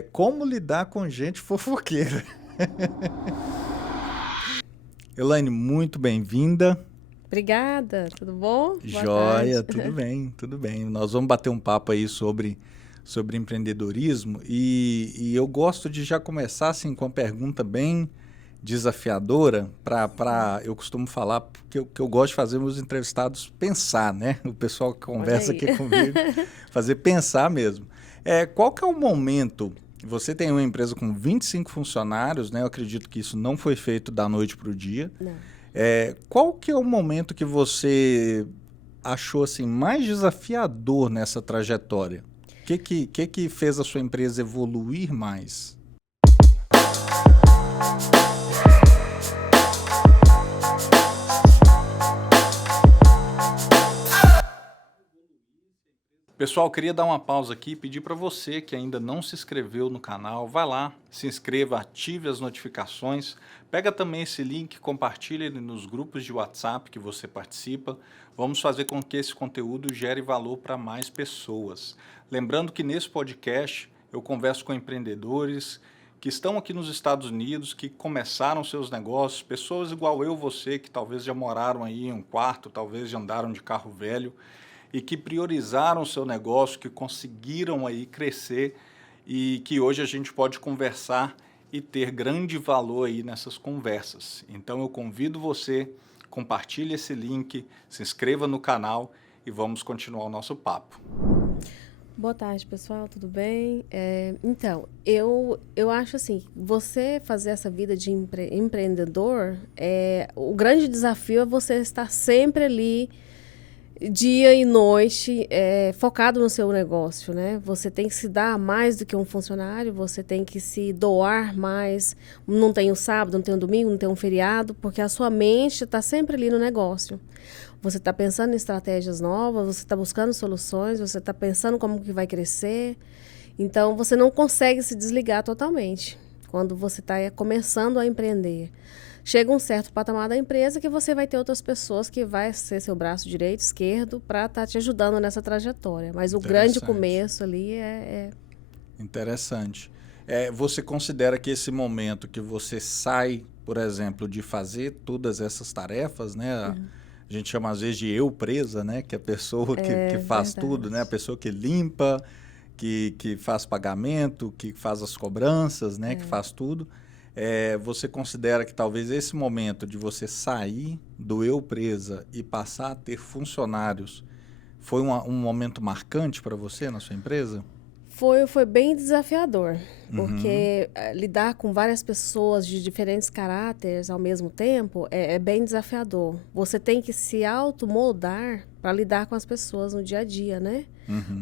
como lidar com gente fofoqueira. Elaine, muito bem-vinda. Obrigada, tudo bom? Joia, tudo bem, tudo bem. Nós vamos bater um papo aí sobre empreendedorismo e eu gosto de já começar assim, com uma pergunta bem desafiadora eu costumo falar que eu gosto de fazer meus entrevistados pensar, né? O pessoal que conversa aqui comigo, fazer pensar mesmo. Qual que é o momento? Você tem uma empresa com 25 funcionários, né? Eu acredito que isso não foi feito da noite para o dia. Não. Qual que é o momento que você achou assim, mais desafiador nessa trajetória? O que fez a sua empresa evoluir mais? Pessoal, queria dar uma pausa aqui e pedir para você que ainda não se inscreveu no canal, vai lá, se inscreva, ative as notificações, pega também esse link, compartilha ele nos grupos de WhatsApp que você participa. Vamos fazer com que esse conteúdo gere valor para mais pessoas. Lembrando que nesse podcast eu converso com empreendedores que estão aqui nos Estados Unidos, que começaram seus negócios, pessoas igual eu, você, que talvez já moraram aí em um quarto, talvez já andaram de carro velho, e que priorizaram o seu negócio, que conseguiram aí crescer e que hoje a gente pode conversar e ter grande valor aí nessas conversas. Então eu convido você, compartilhe esse link, se inscreva no canal e vamos continuar o nosso papo. Boa tarde, pessoal, tudo bem? Então, eu acho assim, você fazer essa vida de empreendedor, o grande desafio é você estar sempre ali, dia e noite, focado no seu negócio, né? Você tem que se dar mais do que um funcionário, você tem que se doar mais. Não tem o sábado, não tem o domingo, não tem um feriado, porque a sua mente está sempre ali no negócio. Você está pensando em estratégias novas, você está buscando soluções, você está pensando como que vai crescer. Então, você não consegue se desligar totalmente quando você está começando a empreender. Chega um certo patamar da empresa que você vai ter outras pessoas que vai ser seu braço direito, esquerdo, para estar te ajudando nessa trajetória. Mas o grande começo ali Interessante. Você considera que esse momento que você sai, por exemplo, de fazer todas essas tarefas, né? A gente chama às vezes de eu presa, né? Que é a pessoa que faz tudo, né? A pessoa que limpa, que faz pagamento, que faz as cobranças, né? Que faz tudo. Você considera que talvez esse momento de você sair do eu presa e passar a ter funcionários foi um momento marcante para você na sua empresa? Foi bem desafiador, porque lidar com várias pessoas de diferentes caráteres ao mesmo tempo é bem desafiador. Você tem que se automoldar para lidar com as pessoas no dia a dia, né?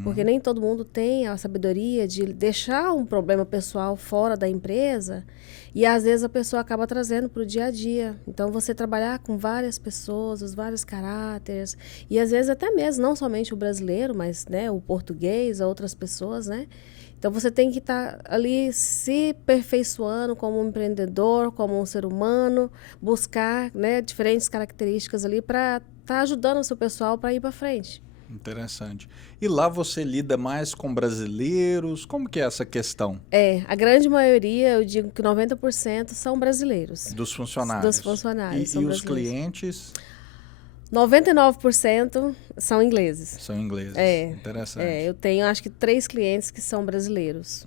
Porque nem todo mundo tem a sabedoria de deixar um problema pessoal fora da empresa e às vezes a pessoa acaba trazendo para o dia a dia. Então você trabalhar com várias pessoas, os vários caráteres e às vezes até mesmo não somente o brasileiro, mas né, o português, outras pessoas, né? Então você tem que estar ali se aperfeiçoando como um empreendedor, como um ser humano, buscar né, diferentes características ali para estar ajudando o seu pessoal para ir para frente. Interessante. E lá você lida mais com brasileiros? Como que é essa questão? A grande maioria, eu digo que 90% são brasileiros. Dos funcionários? Dos funcionários E são os clientes? 99% são ingleses. São ingleses. Interessante. Eu tenho, acho que 3 clientes que são brasileiros.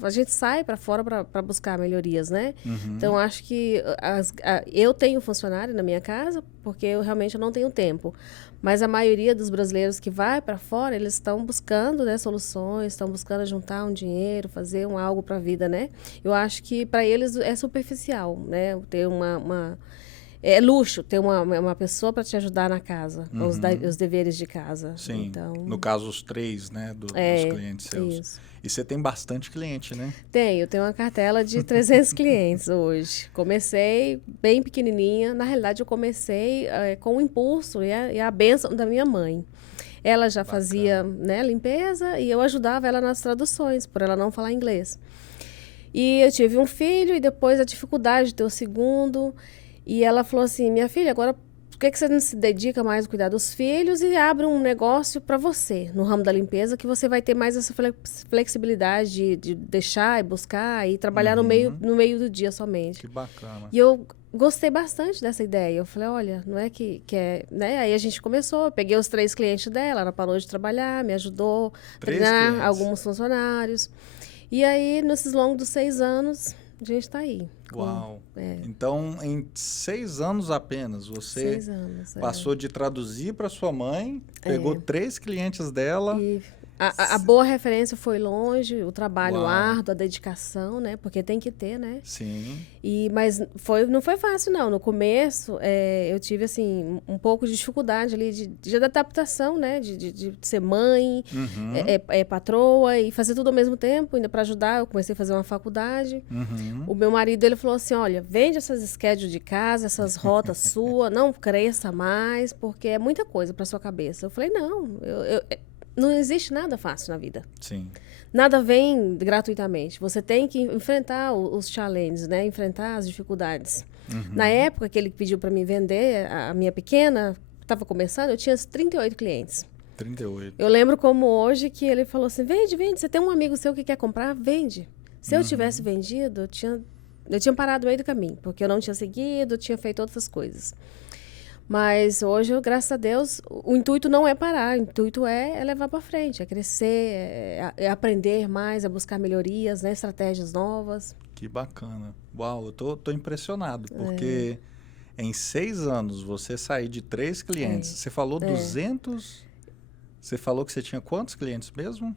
A gente sai para fora para buscar melhorias, né? Então, acho que eu tenho funcionário na minha casa, porque eu realmente não tenho tempo. Mas a maioria dos brasileiros que vai para fora, eles estão buscando né, soluções, estão buscando juntar um dinheiro, fazer algo para a vida, né? Eu acho que para eles é superficial, né? Ter é luxo ter uma pessoa para te ajudar na casa, os deveres de casa. Sim, então, no caso os 3, né, dos clientes seus. Isso. E você tem bastante cliente, né? Tenho uma cartela de 300 clientes hoje. Comecei bem pequenininha, na realidade eu comecei com o impulso e a bênção da minha mãe. Ela já fazia né, limpeza e eu ajudava ela nas traduções, por ela não falar inglês. E eu tive um filho e depois a dificuldade de ter o segundo. E ela falou assim, minha filha, agora por que você não se dedica mais a cuidar dos filhos e abre um negócio para você, no ramo da limpeza, que você vai ter mais essa flexibilidade de deixar e buscar e trabalhar no meio do dia somente. Que bacana. E eu gostei bastante dessa ideia. Eu falei, olha, não é que é... Né? Aí a gente começou, eu peguei os 3 clientes dela, ela parou de trabalhar, me ajudou a treinar alguns funcionários. E aí, nesses longos dos 6 anos, a gente está aí. Uau! Então, em 6 anos apenas, você 6 anos, passou de traduzir para sua mãe, pegou 3 clientes dela... E a boa referência foi longe, o trabalho árduo, a dedicação, né? Porque tem que ter, né? Sim. Mas não foi fácil, não. No começo, eu tive, assim, um pouco de dificuldade ali de adaptação, né? De ser mãe, patroa e fazer tudo ao mesmo tempo, ainda para ajudar. Eu comecei a fazer uma faculdade. O meu marido, ele falou assim, olha, vende essas schedules de casa, essas rotas suas, não cresça mais, porque é muita coisa para sua cabeça. Eu falei, não, não existe nada fácil na vida. Sim. Nada vem gratuitamente. Você tem que enfrentar os challenges, né? Enfrentar as dificuldades. Na época que ele pediu para mim vender, a minha pequena, estava começando, eu tinha 38 clientes. 38. Eu lembro como hoje que ele falou assim, vende. Você tem um amigo seu que quer comprar? Vende. Se eu tivesse vendido, eu tinha parado no meio do caminho, porque eu não tinha seguido, tinha feito outras coisas. Mas hoje, graças a Deus, o intuito não é parar, o intuito é levar para frente, é crescer, é aprender mais, é buscar melhorias, né, estratégias novas. Que bacana. Uau, eu tô impressionado, porque em 6 anos você sair de 3 clientes, você falou 200, você falou que você tinha quantos clientes mesmo?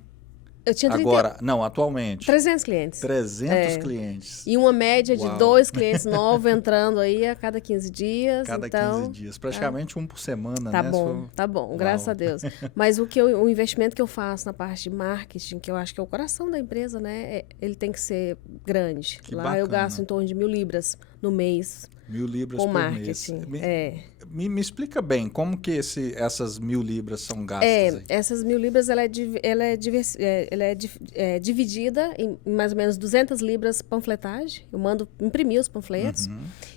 Eu tinha Agora, não, atualmente. 300 clientes. 300 clientes. E uma média de 2 clientes novos entrando aí a cada 15 dias. Cada 15 dias. Praticamente um por semana, tá né? Tá bom, graças a Deus. Mas o investimento que eu faço na parte de marketing, que eu acho que é o coração da empresa, né? Ele tem que ser grande. Que Lá bacana. eu gasto em torno de 1.000 libras no mês. 1.000 libras com por marketing. mês. Me explica bem, como que essas 1.000 libras são gastas aí? Essas 1.000 libras, ela é dividida em mais ou menos 200 libras panfletagem. Eu mando imprimir os panfletos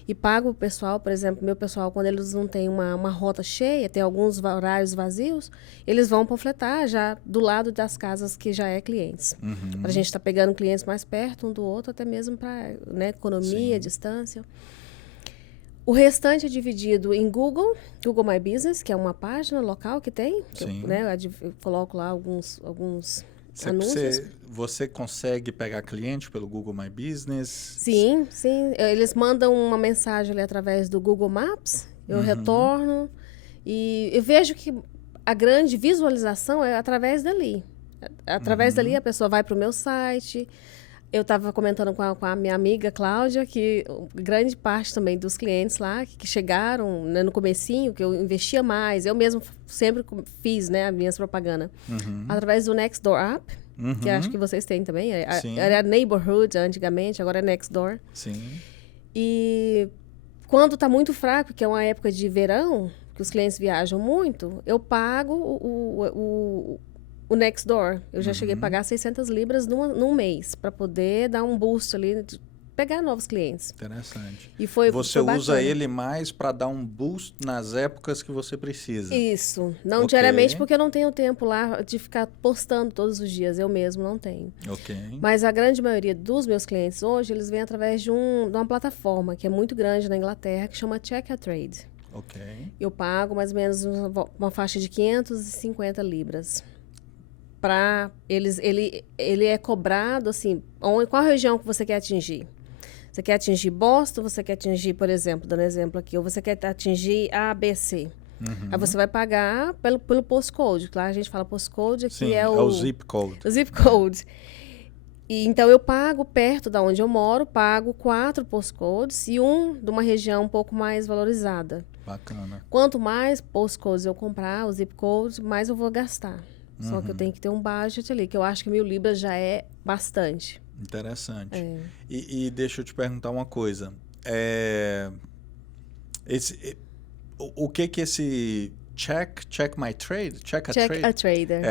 e pago o pessoal, por exemplo, meu pessoal, quando eles não têm uma rota cheia, tem alguns horários vazios, eles vão panfletar já do lado das casas que já é clientes. Para a gente estar pegando clientes mais perto um do outro, até mesmo para, né, economia, distância. O restante é dividido em Google My Business, que é uma página local que tem. Eu coloco lá alguns anúncios. Você consegue pegar cliente pelo Google My Business? Sim. Eles mandam uma mensagem ali através do Google Maps, eu retorno e eu vejo que a grande visualização é através dali. Através dali a pessoa vai para o meu site. Eu estava comentando com a minha amiga Cláudia que grande parte também dos clientes lá que chegaram, né, no comecinho, que eu investia mais, eu mesmo sempre fiz, né, as minhas propagandas, através do Nextdoor App, que acho que vocês têm também. Era Neighborhood antigamente, agora é Nextdoor. Sim. E quando está muito fraco, que é uma época de verão, que os clientes viajam muito, eu pago o Nextdoor. Eu já cheguei a pagar 600 libras num mês, para poder dar um boost ali, de pegar novos clientes. Interessante. E foi usa ele mais para dar um boost nas épocas que você precisa. Isso. Não diariamente, porque eu não tenho tempo lá de ficar postando todos os dias. Eu mesmo não tenho. Mas a grande maioria dos meus clientes hoje, eles vêm através de uma plataforma que é muito grande na Inglaterra, que chama Checkatrade. Eu pago mais ou menos uma faixa de 550 libras. Para eles, ele é cobrado assim, qual região que você quer atingir? Você quer atingir Boston, você quer atingir, por exemplo, dando exemplo aqui, ou você quer atingir A, B, C. Aí você vai pagar pelo postcode. Lá a gente fala postcode, aqui é o zip code. O zip code. E, então eu pago perto da onde eu moro, pago 4 postcodes e de uma região um pouco mais valorizada. Bacana. Quanto mais postcodes eu comprar, os zip codes, mais eu vou gastar. Só que eu tenho que ter um budget ali, que eu acho que 1.000 libras já é bastante. Interessante. E deixa eu te perguntar uma coisa. O que esse Check My Trade? Check a Trader. Check a Trader.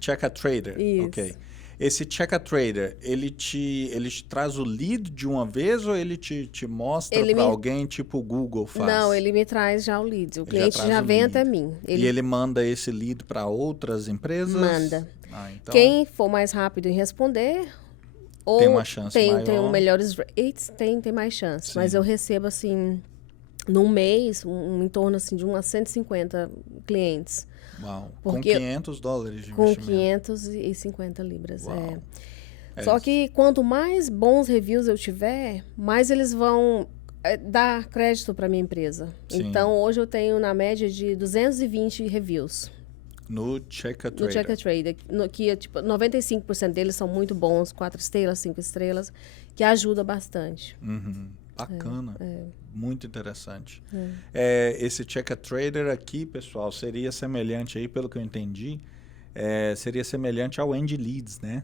Check a Trader. Isso. Ok. Esse Checkatrader, ele te traz o lead de uma vez ou ele te mostra para alguém, tipo o Google faz? Não, ele me traz já o lead. O cliente já vem até mim. E ele manda esse lead para outras empresas? Manda. Então... Quem for mais rápido em responder... Ou tem uma chance maior. Tem melhores rates, tem mais chance. Sim. Mas eu recebo, assim, num mês, em torno assim, de umas 150 clientes. Uau, com $500 de investimento. Com 550 libras, Só que quanto mais bons reviews eu tiver, mais eles vão dar crédito para minha empresa. Sim. Então, hoje eu tenho, na média, de 220 reviews. No Checkatrader. No Checkatrader, que tipo, 95% deles são muito bons, 4 estrelas, 5 estrelas, que ajuda bastante. Uhum. Bacana, muito interessante. É. Esse Checkatrader aqui, pessoal, seria semelhante aí, pelo que eu entendi, seria semelhante ao End Leads, né?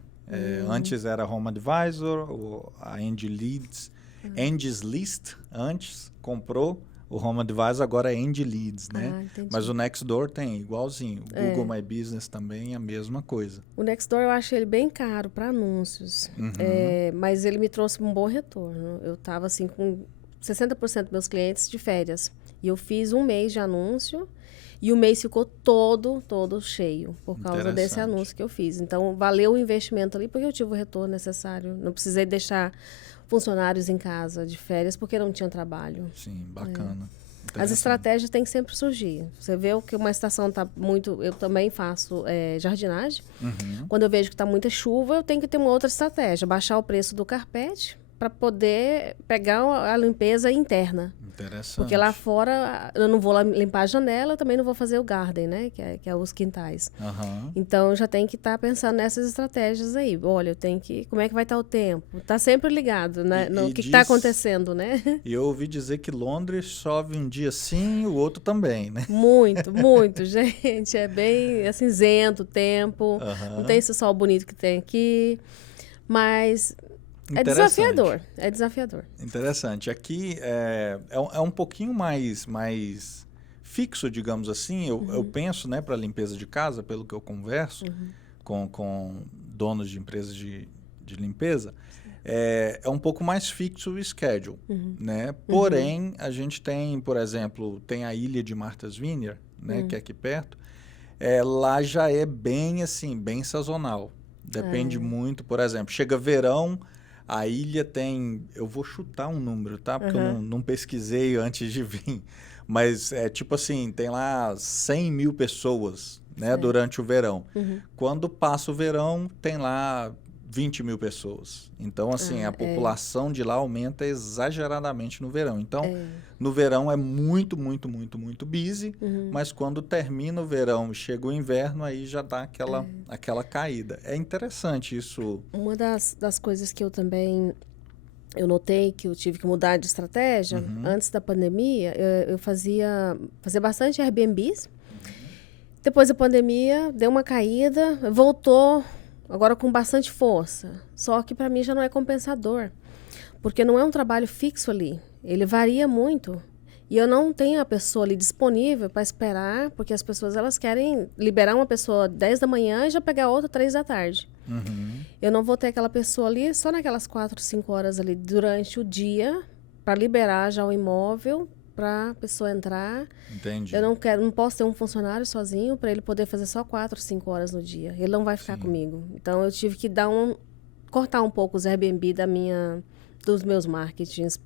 Antes era Home Advisor, a End Leads, End's List, antes comprou. O Home Advisor agora é End Leads, né? Mas o Nextdoor tem igualzinho. O Google My Business também é a mesma coisa. O Nextdoor eu acho ele bem caro para anúncios. Uhum. Mas ele me trouxe um bom retorno. Eu estava assim com 60% dos meus clientes de férias. E eu fiz um mês de anúncio e o mês ficou todo cheio por causa desse anúncio que eu fiz. Então, valeu o investimento ali porque eu tive o retorno necessário. Não precisei deixar funcionários em casa de férias porque não tinha trabalho. Sim, bacana. As estratégias têm que sempre surgir. Você vê que uma estação está muito... Eu também faço jardinagem. Uhum. Quando eu vejo que está muita chuva, eu tenho que ter uma outra estratégia. Baixar o preço do carpete para poder pegar a limpeza interna. Interessante. Porque lá fora eu não vou lá limpar a janela, eu também não vou fazer o garden, né? Que é os quintais. Uhum. Então, eu já tenho que estar pensando nessas estratégias aí. Olha, eu tenho que... Como é que vai estar o tempo? Tá sempre ligado, né? No que está acontecendo, né? E eu ouvi dizer que Londres chove um dia sim e o outro também, né? Muito, muito, gente. É bem cinzento o tempo. Uhum. Não tem esse sol bonito que tem aqui. Mas... é desafiador, é desafiador. Interessante. Aqui é um pouquinho mais fixo, digamos assim. Eu penso, né, para limpeza de casa, pelo que eu converso com donos de empresas de limpeza, é um pouco mais fixo o schedule, né? Porém, a gente tem, por exemplo, tem a ilha de Martha's Vineyard, né, que é aqui perto. Lá já é bem assim, bem sazonal. Depende muito, por exemplo, chega verão, a ilha tem... Eu vou chutar um número, tá? Porque eu não pesquisei antes de vir. Mas é tipo assim, tem lá 100 mil pessoas, né, durante o verão. Quando passa o verão, tem lá 20 mil pessoas. Então, assim, a população de lá aumenta exageradamente no verão. Então, no verão é muito, muito, muito, muito busy. Mas quando termina o verão e chega o inverno, aí já dá aquela caída. É interessante isso. Uma das coisas que eu também... Eu notei que eu tive que mudar de estratégia. Antes da pandemia, eu fazia bastante Airbnbs. Depois da pandemia, deu uma caída, voltou... Agora com bastante força. Só que para mim já não é compensador. Porque não é um trabalho fixo ali. Ele varia muito. E eu não tenho a pessoa ali disponível para esperar, porque as pessoas elas querem liberar uma pessoa 10 da manhã e já pegar outra 3 da tarde. Eu não vou ter aquela pessoa ali só naquelas 4, 5 horas ali durante o dia para liberar já o imóvel para a pessoa entrar. Entendi. Eu não posso ter um funcionário sozinho para ele poder fazer só 4, 5 horas no dia. Ele não vai ficar comigo. Então, eu tive que cortar um pouco os Airbnb dos meus marketings,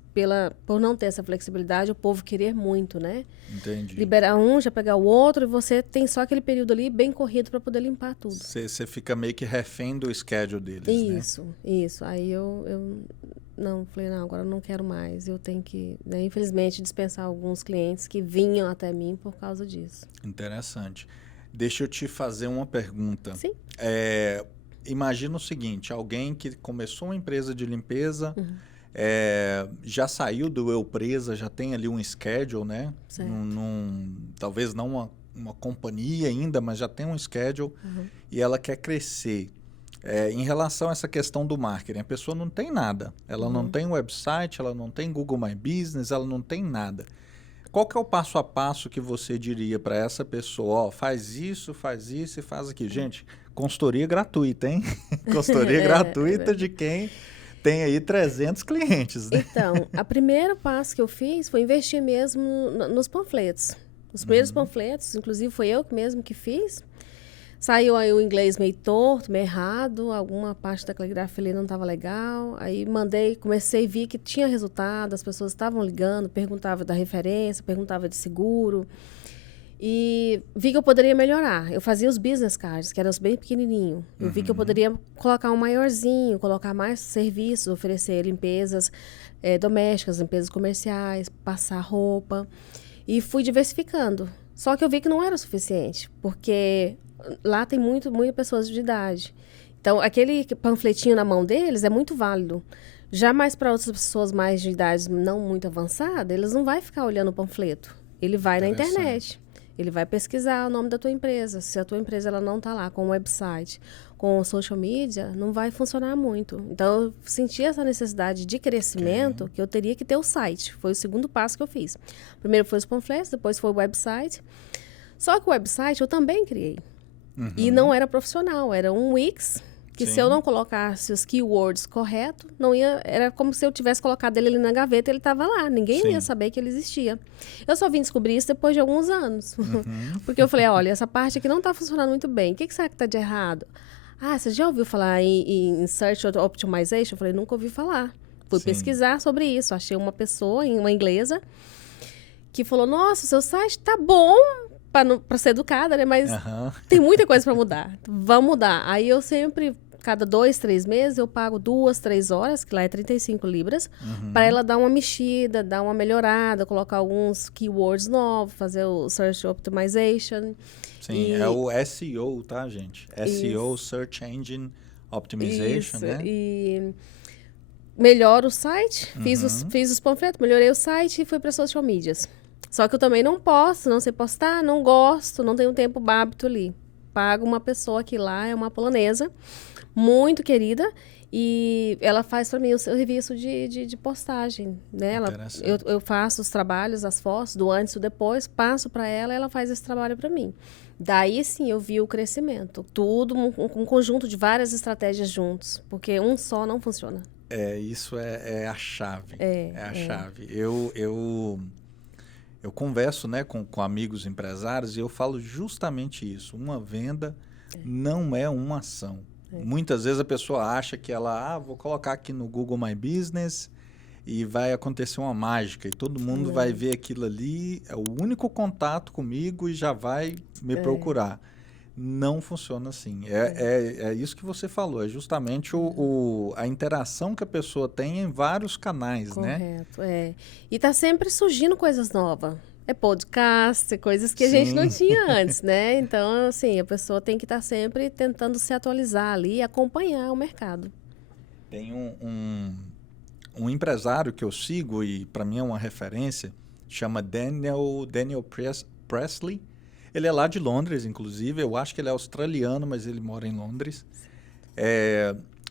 por não ter essa flexibilidade, o povo querer muito, né? Entendi. Liberar um, já pegar o outro, e você tem só aquele período ali bem corrido para poder limpar tudo. Você fica meio que refém do schedule deles, né? Isso. Aí eu falei, não, agora eu não quero mais. Eu tenho que, né, infelizmente, dispensar alguns clientes que vinham até mim por causa disso. Interessante. Deixa eu te fazer uma pergunta. Sim. Imagina o seguinte, alguém que começou uma empresa de limpeza, já saiu do Eu Presa, já tem ali um schedule, né? Talvez não uma companhia ainda, mas já tem um schedule e ela quer crescer. Em relação a essa questão do marketing, a pessoa não tem nada. Ela não tem website, ela não tem Google My Business, ela não tem nada. Qual que é o passo a passo que você diria para essa pessoa? Faz isso e faz aquilo. Gente, Consultoria gratuita, hein? Consultoria gratuita de quem tem aí 300 clientes, né? Então, o primeiro passo que eu fiz foi investir mesmo nos panfletos. Os primeiros panfletos, inclusive, foi eu mesmo que fiz. Saiu aí o inglês meio torto, meio errado, alguma parte da caligrafia ali não estava legal. Aí comecei a ver que tinha resultado, as pessoas estavam ligando, perguntavam da referência, perguntavam de seguro. E vi que eu poderia melhorar. Eu fazia os business cards, que eram os bem pequenininhos. Eu vi que eu poderia colocar um maiorzinho, colocar mais serviços, oferecer limpezas domésticas, limpezas comerciais, passar roupa. E fui diversificando. Só que eu vi que não era o suficiente, porque lá tem muitas pessoas de idade. Então, aquele panfletinho na mão deles é muito válido. Já mais para outras pessoas mais de idade não muito avançada, eles não vão ficar olhando o panfleto. Ele vai na internet. Ele vai pesquisar o nome da tua empresa. Se a tua empresa ela não está lá com o website, com o social media, não vai funcionar muito. Então, eu senti essa necessidade de crescimento que eu teria que ter o site. Foi o segundo passo que eu fiz. Primeiro foi os panfletos, depois foi o website. Só que o website eu também criei. E não era profissional, era um Wix, que se eu não colocasse os keywords corretos, não ia, era como se eu tivesse colocado ele ali na gaveta, ele estava lá, ninguém ia saber que ele existia. Eu só vim descobrir isso depois de alguns anos, porque eu falei, olha, essa parte aqui não está funcionando muito bem, o que será que está de errado? Ah, você já ouviu falar em Search Optimization? Eu falei, nunca ouvi falar. Fui pesquisar sobre isso, achei uma pessoa, uma inglesa, que falou, nossa, o seu site tá bom, para ser educada, né? Mas tem muita coisa para mudar. Vamos mudar. Aí eu sempre, cada 2, 3 meses, eu pago 2, 3 horas, que lá é 35 libras, para ela dar uma mexida, dar uma melhorada, colocar alguns keywords novos, fazer o Search Optimization. Sim, é o SEO, tá, gente? SEO, Search Engine Optimization, né? E melhoro o site, fiz os panfletos, melhorei o site e fui para social medias. Só que eu também não posso, não sei postar, não gosto, não tenho tempo hábito ali. Pago uma pessoa que lá é uma polonesa, muito querida, e ela faz para mim o serviço de postagem, né? Eu faço os trabalhos, as fotos, do antes e do depois, passo para ela e ela faz esse trabalho para mim. Daí sim eu vi o crescimento, tudo um conjunto de várias estratégias juntos, porque um só não funciona. Isso é a chave. É a chave. Eu converso, né, com amigos empresários e eu falo justamente isso. Uma venda não é uma ação. Muitas vezes a pessoa acha que ela, vou colocar aqui no Google My Business e vai acontecer uma mágica e todo mundo vai ver aquilo ali, é o único contato comigo e já vai me procurar. Não funciona assim. É isso que você falou, é justamente a interação que a pessoa tem em vários canais, né? Correto, E tá sempre surgindo coisas novas. É podcast, coisas que a gente não tinha antes, né? Então, assim, a pessoa tem que estar sempre tentando se atualizar ali e acompanhar o mercado. Tem um empresário que eu sigo e para mim é uma referência, chama Daniel Presley. Ele é lá de Londres, inclusive. Eu acho que ele é australiano, mas ele mora em Londres.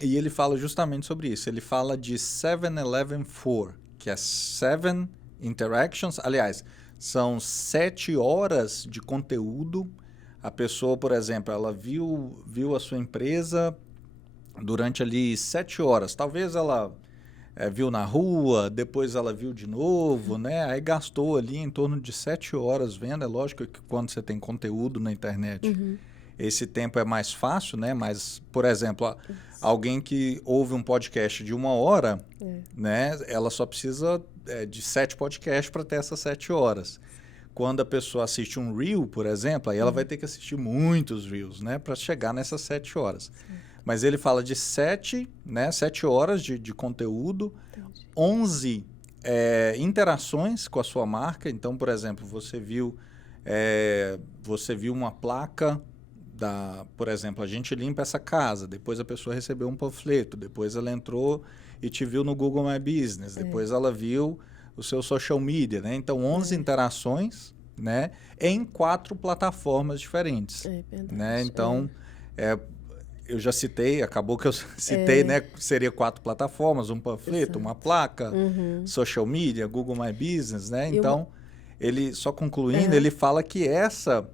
E ele fala justamente sobre isso. Ele fala de 7-11-4, que é 7 interactions. Aliás, são 7 horas de conteúdo. A pessoa, por exemplo, ela viu a sua empresa durante ali 7 horas. Talvez ela viu na rua, depois ela viu de novo, né? Aí gastou ali em torno de 7 horas vendo. É lógico que quando você tem conteúdo na internet, esse tempo é mais fácil, né? Mas, por exemplo, alguém que ouve um podcast de 1 hora, né? Ela só precisa de 7 podcasts para ter essas 7 horas. Quando a pessoa assiste um Reel, por exemplo, aí ela vai ter que assistir muitos Reels, né? Para chegar nessas 7 horas. Mas ele fala de 7 horas de conteúdo, 11 interações com a sua marca. Então, por exemplo, você viu uma placa por exemplo, a gente limpa essa casa, depois a pessoa recebeu um panfleto, depois ela entrou e te viu no Google My Business, depois ela viu o seu social media, né? Então, 11 interações, né? Em 4 plataformas diferentes. Né? Então, eu já citei, acabou que eu citei, né? Seria 4 plataformas, um panfleto, uma placa, social media, Google My Business, né? Então, ele, só concluindo, ele fala que essa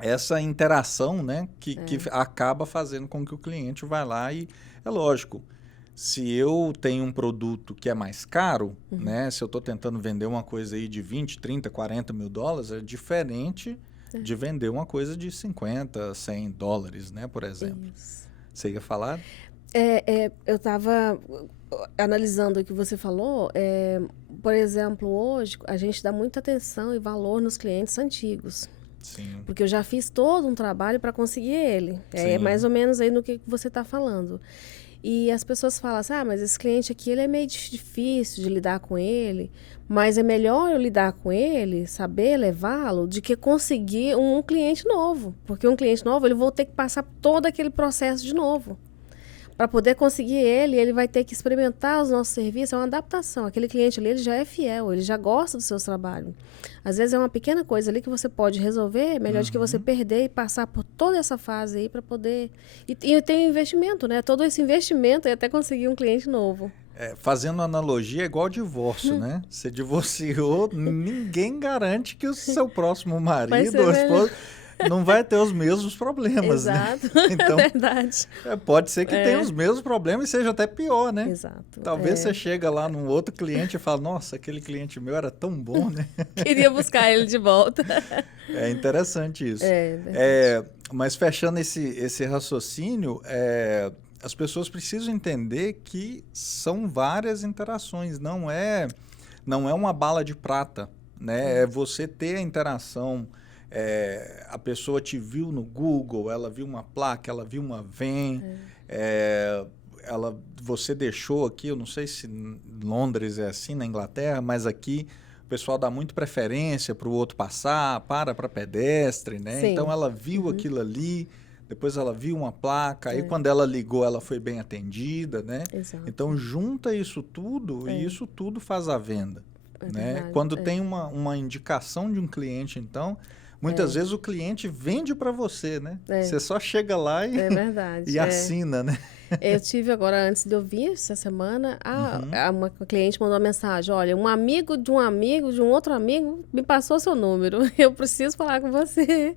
essa interação, né, que acaba fazendo com que o cliente vá lá e, é lógico, se eu tenho um produto que é mais caro, né, se eu estou tentando vender uma coisa aí de 20, 30, 40 mil dólares, é diferente de vender uma coisa de 50, 100 dólares, né, por exemplo. Isso. Você ia falar? Eu estava analisando o que você falou. Por exemplo, hoje a gente dá muita atenção e valor nos clientes antigos. Sim. Porque eu já fiz todo um trabalho para conseguir ele. É Sim. mais ou menos aí no que você está falando. E as pessoas falam assim, mas esse cliente aqui ele é meio difícil de lidar com ele, mas é melhor eu lidar com ele, saber levá-lo, do que conseguir um cliente novo. Porque um cliente novo, ele vai ter que passar todo aquele processo de novo. Para poder conseguir ele vai ter que experimentar os nossos serviços, é uma adaptação. Aquele cliente ali, ele já é fiel, ele já gosta dos seus trabalhos. Às vezes é uma pequena coisa ali que você pode resolver, melhor do que você perder e passar por toda essa fase aí para poder... E tem investimento, né? Todo esse investimento é até conseguir um cliente novo. Fazendo analogia, é igual divórcio, né? Você divorciou, ninguém garante que o seu próximo marido ou esposa não vai ter os mesmos problemas, Exato. Né? Então, é verdade. Pode ser que tenha os mesmos problemas e seja até pior, né? Exato. Talvez você chega lá num outro cliente e fala, nossa, aquele cliente meu era tão bom, né? Queria buscar ele de volta. É interessante isso. Mas fechando esse raciocínio, as pessoas precisam entender que são várias interações, não é uma bala de prata, né? É você ter a interação... a pessoa te viu no Google, ela viu uma placa, ela viu uma van, você deixou aqui, eu não sei se em Londres é assim, na Inglaterra, mas aqui o pessoal dá muito preferência para o outro passar, para pedestre, né? Sim. Então ela viu aquilo ali, depois ela viu uma placa, aí quando ela ligou ela foi bem atendida, né? Exato. Então junta isso tudo e isso tudo faz a venda, né? Verdade, Quando tem uma indicação de um cliente, então... Muitas vezes o cliente vende para você, né? Você só chega lá e assina, né? Eu tive agora, antes de eu vir essa semana, uma cliente mandou uma mensagem, olha, um amigo de um outro amigo me passou seu número, eu preciso falar com você.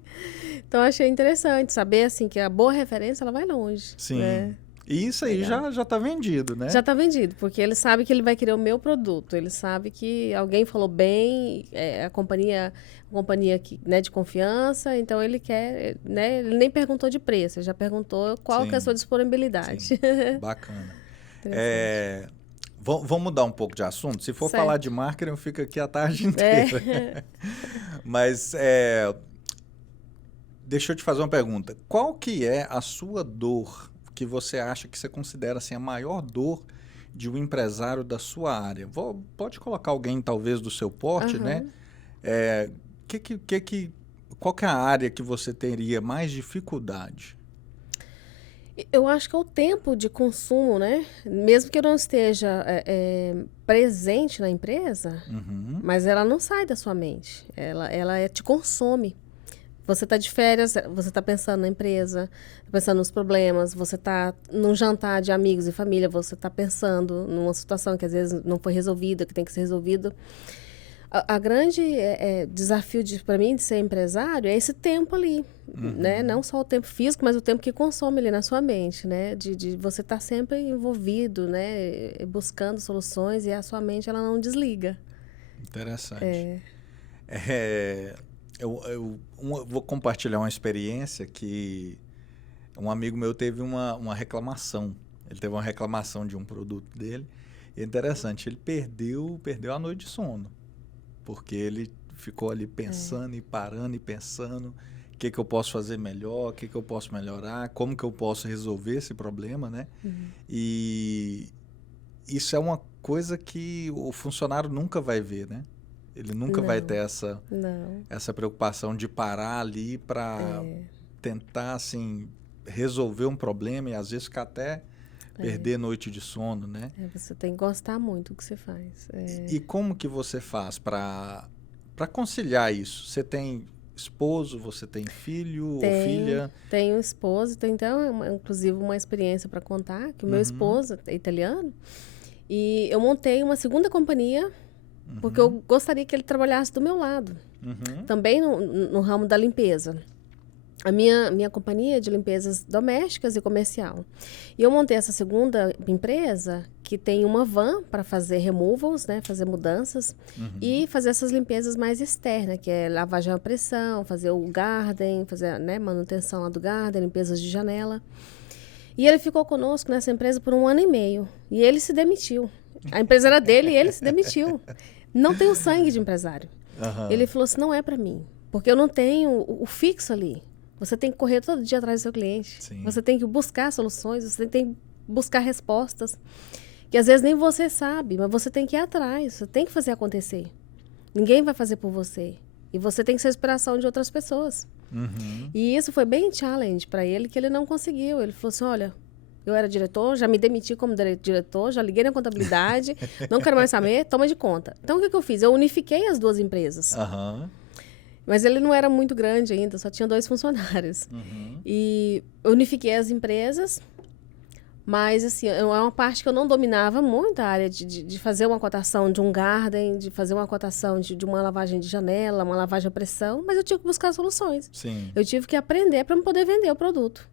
Então, achei interessante saber, assim, que a boa referência, ela vai longe. Sim. Né? E isso aí já está vendido, né? Já está vendido, porque ele sabe que ele vai querer o meu produto, ele sabe que alguém falou bem, a companhia que, né, de confiança, então ele quer, né, ele nem perguntou de preço, ele já perguntou qual que é a sua disponibilidade. Sim. Bacana. Vamos mudar um pouco de assunto? Se for falar de marketing, eu fico aqui a tarde inteira. Mas deixa eu te fazer uma pergunta. Qual que é a sua dor que você acha que você considera assim, a maior dor de um empresário da sua área? Pode colocar alguém, talvez, do seu porte, né? Qual que é a área que você teria mais dificuldade? Eu acho que é o tempo de consumo, né? Mesmo que eu não esteja presente na empresa, mas ela não sai da sua mente. Ela te consome. Você está de férias, você está pensando na empresa, pensando nos problemas, você está num jantar de amigos e família, você está pensando numa situação que às vezes não foi resolvida, que tem que ser resolvida. A grande desafio para mim de ser empresário é esse tempo ali, né? Não só o tempo físico, mas o tempo que consome ali na sua mente, né? De você estar sempre envolvido, né? Buscando soluções e a sua mente ela não desliga. Interessante. Eu vou compartilhar uma experiência que um amigo meu teve uma reclamação. Ele teve uma reclamação de um produto dele. E é interessante, ele perdeu a noite de sono. Porque ele ficou ali pensando e parando e pensando o que eu posso fazer melhor, o que eu posso melhorar, como que eu posso resolver esse problema, né? E isso é uma coisa que o funcionário nunca vai ver, né? Ele nunca vai ter essa preocupação de parar ali para tentar, assim, resolver um problema e às vezes ficar até perder noite de sono, né? Você tem que gostar muito do que você faz. E como que você faz para conciliar isso? Você tem esposo, você tem filho ou filha? Tenho esposo, tenho então, inclusive, uma experiência para contar, que o meu esposo é italiano, e eu montei uma segunda companhia, porque eu gostaria que ele trabalhasse do meu lado, também no ramo da limpeza. a minha companhia de limpezas domésticas e comercial. E eu montei essa segunda empresa que tem uma van para fazer removals, né, fazer mudanças e fazer essas limpezas mais externas, que é lavagem à pressão, fazer o garden, fazer, né, manutenção lá do garden, limpezas de janela. E ele ficou conosco nessa empresa por 1 ano e meio. E ele se demitiu. A empresa era dele e ele se demitiu. Não tem o sangue de empresário. Ele falou assim, não é para mim, porque eu não tenho o fixo ali. Você tem que correr todo dia atrás do seu cliente. Sim. Você tem que buscar soluções, você tem que buscar respostas, que às vezes nem você sabe, mas você tem que ir atrás, você tem que fazer acontecer. Ninguém vai fazer por você. E você tem que ser a inspiração de outras pessoas. E isso foi bem challenge para ele, que ele não conseguiu. Ele falou assim, olha, eu era diretor, já me demiti como diretor, já liguei na contabilidade, não quero mais saber, toma de conta. Então, o que eu fiz? Eu unifiquei as 2 empresas. Mas ele não era muito grande ainda, só tinha 2 funcionários. E eu unifiquei as empresas, mas assim, é uma parte que eu não dominava muito, a área de fazer uma cotação de um garden, de fazer uma cotação de uma lavagem de janela, uma lavagem à pressão, mas eu tive que buscar soluções. Sim. Eu tive que aprender para poder vender o produto.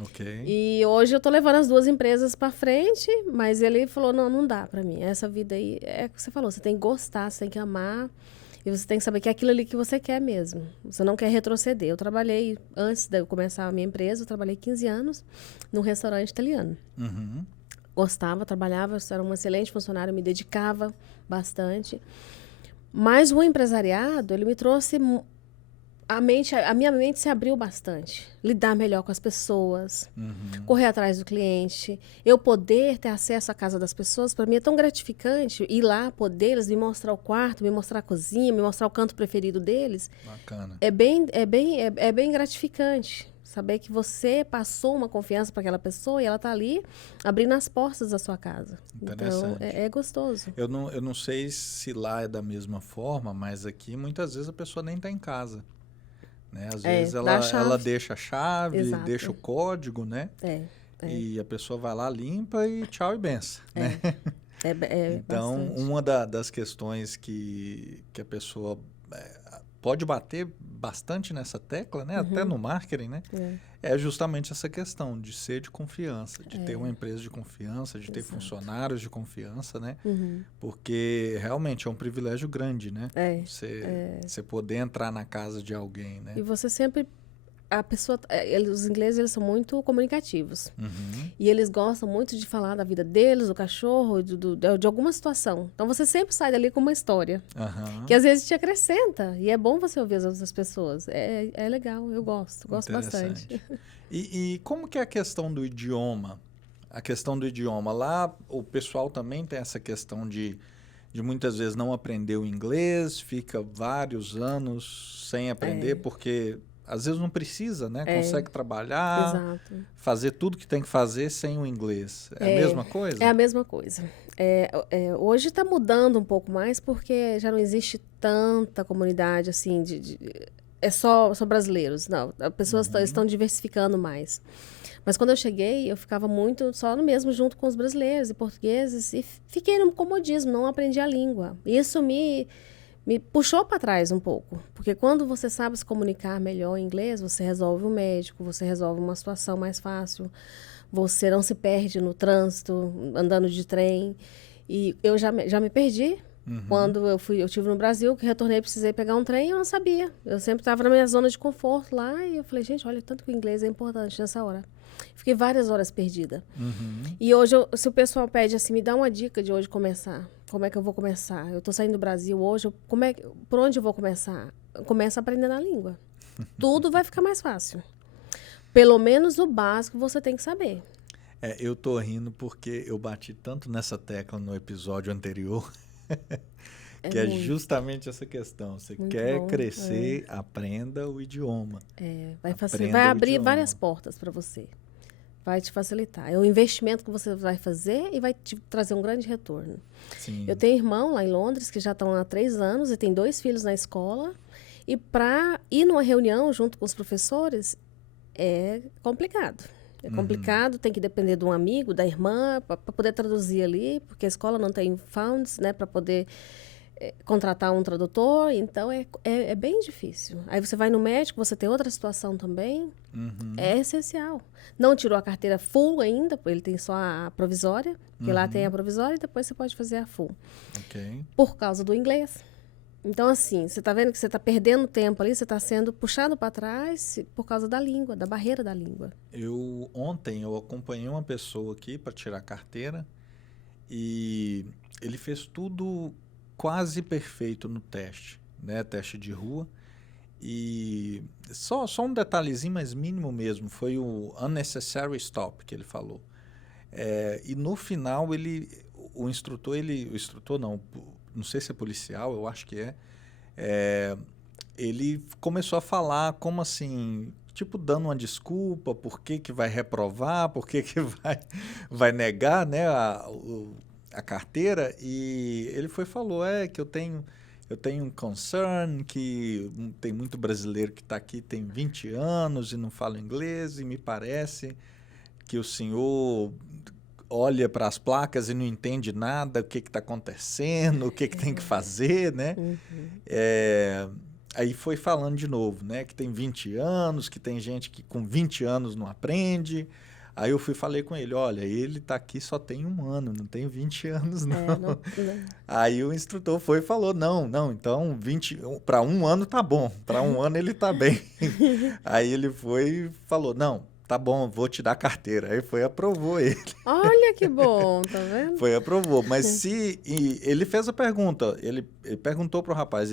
Ok. E hoje eu tô levando as 2 empresas para frente, mas ele falou, não dá para mim. Essa vida aí, é o que você falou, você tem que gostar, você tem que amar. E você tem que saber que é aquilo ali que você quer mesmo. Você não quer retroceder. Eu trabalhei, antes de eu começar a minha empresa, eu trabalhei 15 anos num restaurante italiano. Gostava, trabalhava, era uma excelente funcionária, me dedicava bastante. Mas o empresariado, ele me trouxe... A minha mente se abriu bastante. Lidar melhor com as pessoas, correr atrás do cliente. Eu poder ter acesso à casa das pessoas, para mim é tão gratificante ir lá, poder eles me mostrar o quarto, me mostrar a cozinha, me mostrar o canto preferido deles. Bacana. É bem gratificante saber que você passou uma confiança para aquela pessoa e ela está ali abrindo as portas da sua casa. Então, é gostoso. Eu não sei se lá é da mesma forma, mas aqui muitas vezes a pessoa nem está em casa. Né? Às vezes ela deixa a chave, Exato. deixa o código, né? E a pessoa vai lá, limpa e tchau e benção. Né? Então, bastante. uma das questões que a pessoa pode bater bastante nessa tecla, né? Até no marketing, né? É justamente essa questão de ser de confiança, de ter uma empresa de confiança, de ter funcionários de confiança, né? Porque realmente é um privilégio grande, né? Você poder entrar na casa de alguém, né? E você sempre... A pessoa, os ingleses, eles são muito comunicativos. E eles gostam muito de falar da vida deles, do cachorro, de alguma situação. Então, você sempre sai dali com uma história. Que às vezes te acrescenta. E é bom você ouvir as outras pessoas. É legal, eu gosto bastante. E como que é a questão do idioma? A questão do idioma. Lá, o pessoal também tem essa questão de muitas vezes não aprender o inglês, fica vários anos sem aprender, porque... Às vezes não precisa, né? Consegue trabalhar, fazer tudo que tem que fazer sem o inglês. É a mesma coisa? É a mesma coisa. Hoje está mudando um pouco mais porque já não existe tanta comunidade assim, é só brasileiros. Não, as pessoas estão diversificando mais. Mas quando eu cheguei, eu ficava muito só no mesmo junto com os brasileiros e portugueses e fiquei no comodismo, não aprendi a língua. Isso me puxou para trás um pouco, porque quando você sabe se comunicar melhor em inglês, você resolve um médico, você resolve uma situação mais fácil, você não se perde no trânsito, andando de trem. E eu já me perdi. Quando eu estive no Brasil, que retornei, precisei pegar um trem, eu não sabia. Eu sempre estava na minha zona de conforto lá e eu falei, gente, olha, tanto que o inglês é importante nessa hora. Fiquei várias horas perdida. E hoje, se o pessoal pede assim, me dá uma dica de hoje começar. Como é que eu vou começar? Eu estou saindo do Brasil hoje, por onde eu vou começar? Começa aprendendo a língua. Tudo vai ficar mais fácil. Pelo menos o básico você tem que saber. Eu tô rindo porque eu bati tanto nessa tecla no episódio anterior, que é justamente essa questão. Você quer crescer, aprenda o idioma. Vai abrir várias portas para você. Vai te facilitar. É um investimento que você vai fazer e vai te trazer um grande retorno. Sim. Eu tenho irmão lá em Londres que já estão há 3 anos e tem 2 filhos na escola. E para ir numa reunião junto com os professores é complicado. É complicado, tem que depender de um amigo, da irmã, para poder traduzir ali, porque a escola não tem funds, né, para poder contratar um tradutor, então é bem difícil. Aí você vai no médico, você tem outra situação também, é essencial. Não tirou a carteira full ainda, porque ele tem só a provisória, que lá tem a provisória e depois você pode fazer a full. Ok. Por causa do inglês. Então, assim, você está vendo que você está perdendo tempo ali, você está sendo puxado para trás por causa da língua, da barreira da língua. Ontem eu acompanhei uma pessoa aqui para tirar a carteira e ele fez tudo quase perfeito no teste, né? Teste de rua. E só um detalhezinho, mas mínimo mesmo, foi o unnecessary stop que ele falou. E no final o instrutor não sei se é policial, eu acho que ele começou a falar como assim, tipo dando uma desculpa, por que vai reprovar, por que vai negar, né, a carteira, e ele falou, que eu tenho um concern, que tem muito brasileiro que está aqui, tem 20 anos e não fala inglês, e me parece que o senhor olha para as placas e não entende nada, o que está acontecendo, o que tem que fazer, né? Aí foi falando de novo, né? Que tem 20 anos, que tem gente que com 20 anos não aprende. Aí eu falei com ele, olha, ele está aqui só tem 1 ano, não tem 20 anos não. Aí o instrutor foi e falou, não, então para 1 ano tá bom, para 1 ano ele tá bem. Aí ele foi e falou, não, tá bom, vou te dar a carteira. Aí aprovou ele. Olha que bom, tá vendo? Aprovou, mas ele fez a pergunta, ele perguntou para o rapaz,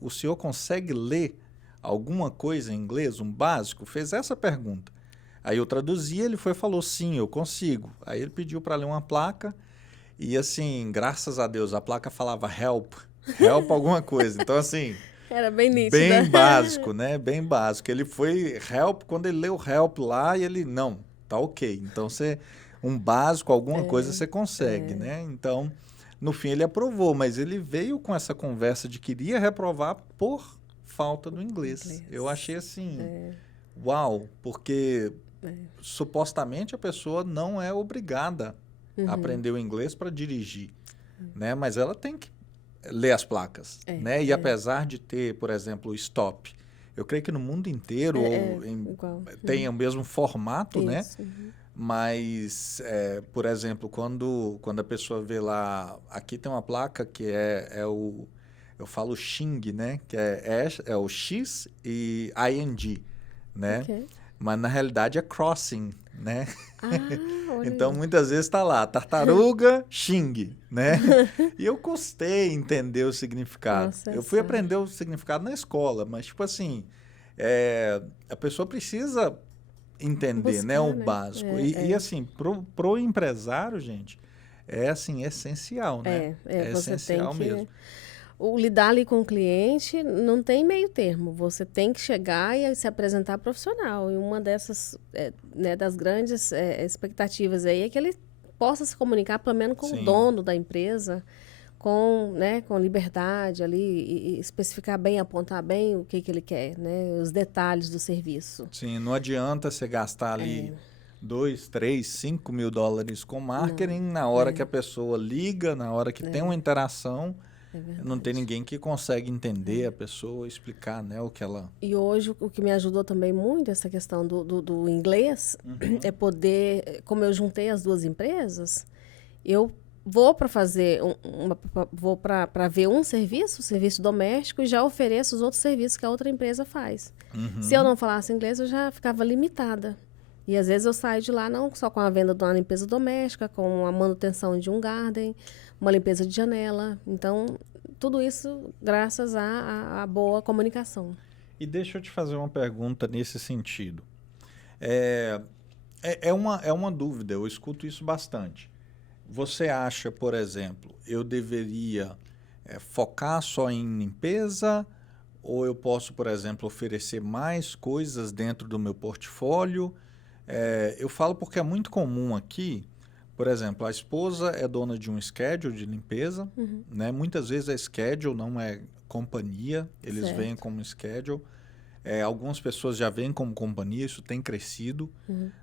o senhor consegue ler alguma coisa em inglês, um básico? Fez essa pergunta. Aí eu traduzi, ele falou, sim, eu consigo. Aí ele pediu para ler uma placa e assim, graças a Deus, a placa falava help alguma coisa. Então assim, era bem nítido. Bem básico, né? Bem básico. Ele foi help, quando ele leu help lá, e ele, não, tá ok. Então, um básico, alguma coisa você consegue, né? Então, no fim ele aprovou, mas ele veio com essa conversa de que iria reprovar por falta do inglês. Eu achei assim, uau, porque supostamente a pessoa não é obrigada a aprender o inglês para dirigir, né? Mas ela tem que ler as placas, né? E apesar de ter, por exemplo, o stop, eu creio que no mundo inteiro tem o mesmo formato, né? Mas, por exemplo, quando a pessoa vê lá, aqui tem uma placa que eu falo Xing, né? Que é o X e ING, né? Okay. Mas na realidade é crossing, né? Então aí. muitas vezes está lá, tartaruga, Xing, né? E eu custei entender o significado. Eu fui aprender o significado na escola, mas tipo assim, a pessoa precisa entender, buscar, né, o básico. E assim, pro empresário, gente, é assim, essencial, né? É essencial mesmo. O lidar ali com o cliente não tem meio termo. Você tem que chegar e se apresentar profissional. E uma dessas, das grandes expectativas aí é que ele possa se comunicar pelo menos com o dono da empresa, com liberdade ali, e especificar bem, apontar bem o que ele quer, né? Os detalhes do serviço. Sim, não adianta você gastar ali 2, 3, 5 mil dólares com marketing na hora que a pessoa liga, na hora que tem uma interação. Não tem ninguém que consegue entender a pessoa, explicar, né, o que ela... E hoje, o que me ajudou também muito, essa questão do inglês, é poder... Como eu juntei as duas empresas, eu vou para fazer vou para ver um serviço doméstico, e já ofereço os outros serviços que a outra empresa faz. Se eu não falasse inglês, eu já ficava limitada. E às vezes eu saio de lá não só com a venda de uma limpeza doméstica, com a manutenção de um garden, uma limpeza de janela. Então, tudo isso graças à boa comunicação. E deixa eu te fazer uma pergunta nesse sentido. É uma dúvida, eu escuto isso bastante. Você acha, por exemplo, eu deveria focar só em limpeza, ou eu posso, por exemplo, oferecer mais coisas dentro do meu portfólio? Eu falo porque é muito comum aqui, por exemplo, a esposa é dona de um schedule de limpeza, né? Muitas vezes a schedule não é companhia, eles vêm como schedule. Algumas pessoas já vêm como companhia, isso tem crescido,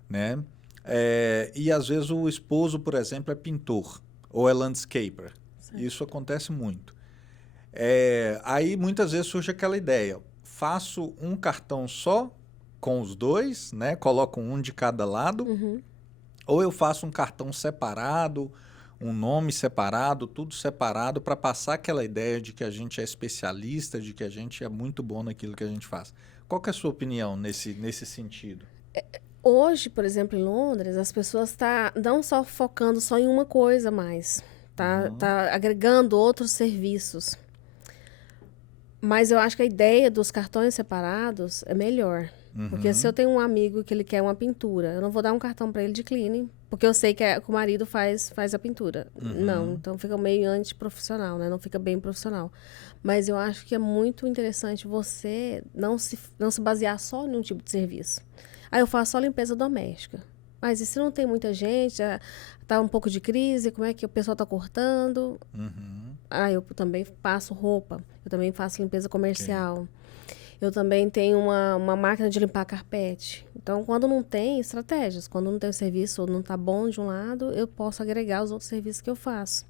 né? E às vezes o esposo, por exemplo, é pintor ou é landscaper. Certo. Isso acontece muito. Aí muitas vezes surge aquela ideia, faço um cartão só com os dois, né? Coloco um de cada lado, ou eu faço um cartão separado, um nome separado, tudo separado, para passar aquela ideia de que a gente é especialista, de que a gente é muito bom naquilo que a gente faz. Qual que é a sua opinião nesse sentido? Hoje, por exemplo, em Londres, as pessoas não só focando só em uma coisa mais, tá agregando outros serviços. Mas eu acho que a ideia dos cartões separados é melhor. Porque se eu tenho um amigo que ele quer uma pintura, eu não vou dar um cartão para ele de cleaning, porque eu sei que o marido faz a pintura. Não, então fica meio antiprofissional, né? Não fica bem profissional. Mas eu acho que é muito interessante você não se basear só em um tipo de serviço. Aí eu faço só limpeza doméstica. Mas e se não tem muita gente, já tá um pouco de crise, como é que o pessoal tá cortando? Eu também passo roupa, eu também faço limpeza comercial. Eu também tenho uma máquina de limpar carpete. Então, quando não tem estratégias, quando não tem o serviço ou não tá bom de um lado, eu posso agregar os outros serviços que eu faço.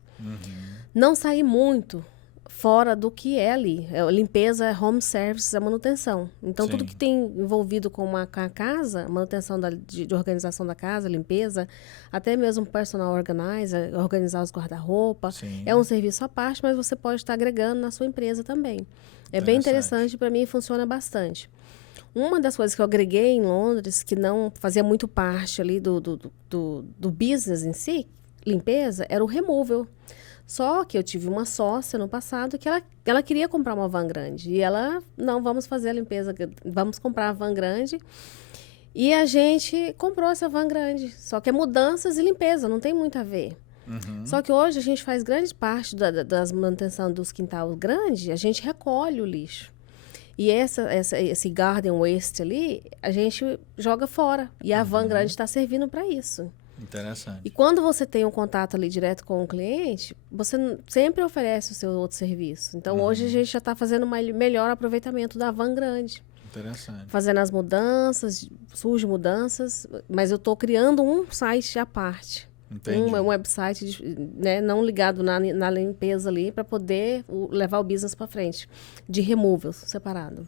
Não sair muito fora do que é ali. Limpeza, home service, a manutenção. Então, tudo que tem envolvido com a casa, manutenção de organização da casa, limpeza, até mesmo personal organizer, organizar os guarda-roupa, é um serviço à parte, mas você pode estar agregando na sua empresa também. É bem interessante, para mim funciona bastante. Uma das coisas que eu agreguei em Londres, que não fazia muito parte ali do business em si, limpeza, era o removal. Só que eu tive uma sócia no passado que ela queria comprar uma van grande. E ela, não, vamos fazer a limpeza, vamos comprar a van grande. E a gente comprou essa van grande. Só que é mudanças e limpeza, não tem muito a ver. Só que hoje a gente faz grande parte das manutenção dos quintais grandes, a gente recolhe o lixo. E esse garden waste ali, a gente joga fora. E a van grande está servindo para isso. Interessante. E quando você tem um contato ali direto com o cliente, você sempre oferece o seu outro serviço. Então, hoje a gente já está fazendo melhor aproveitamento da van grande. Interessante. Fazendo as mudanças, surgem mudanças, mas eu estou criando um site à parte. Um website, né, não ligado na limpeza ali, para poder levar o business para frente, de removals separado.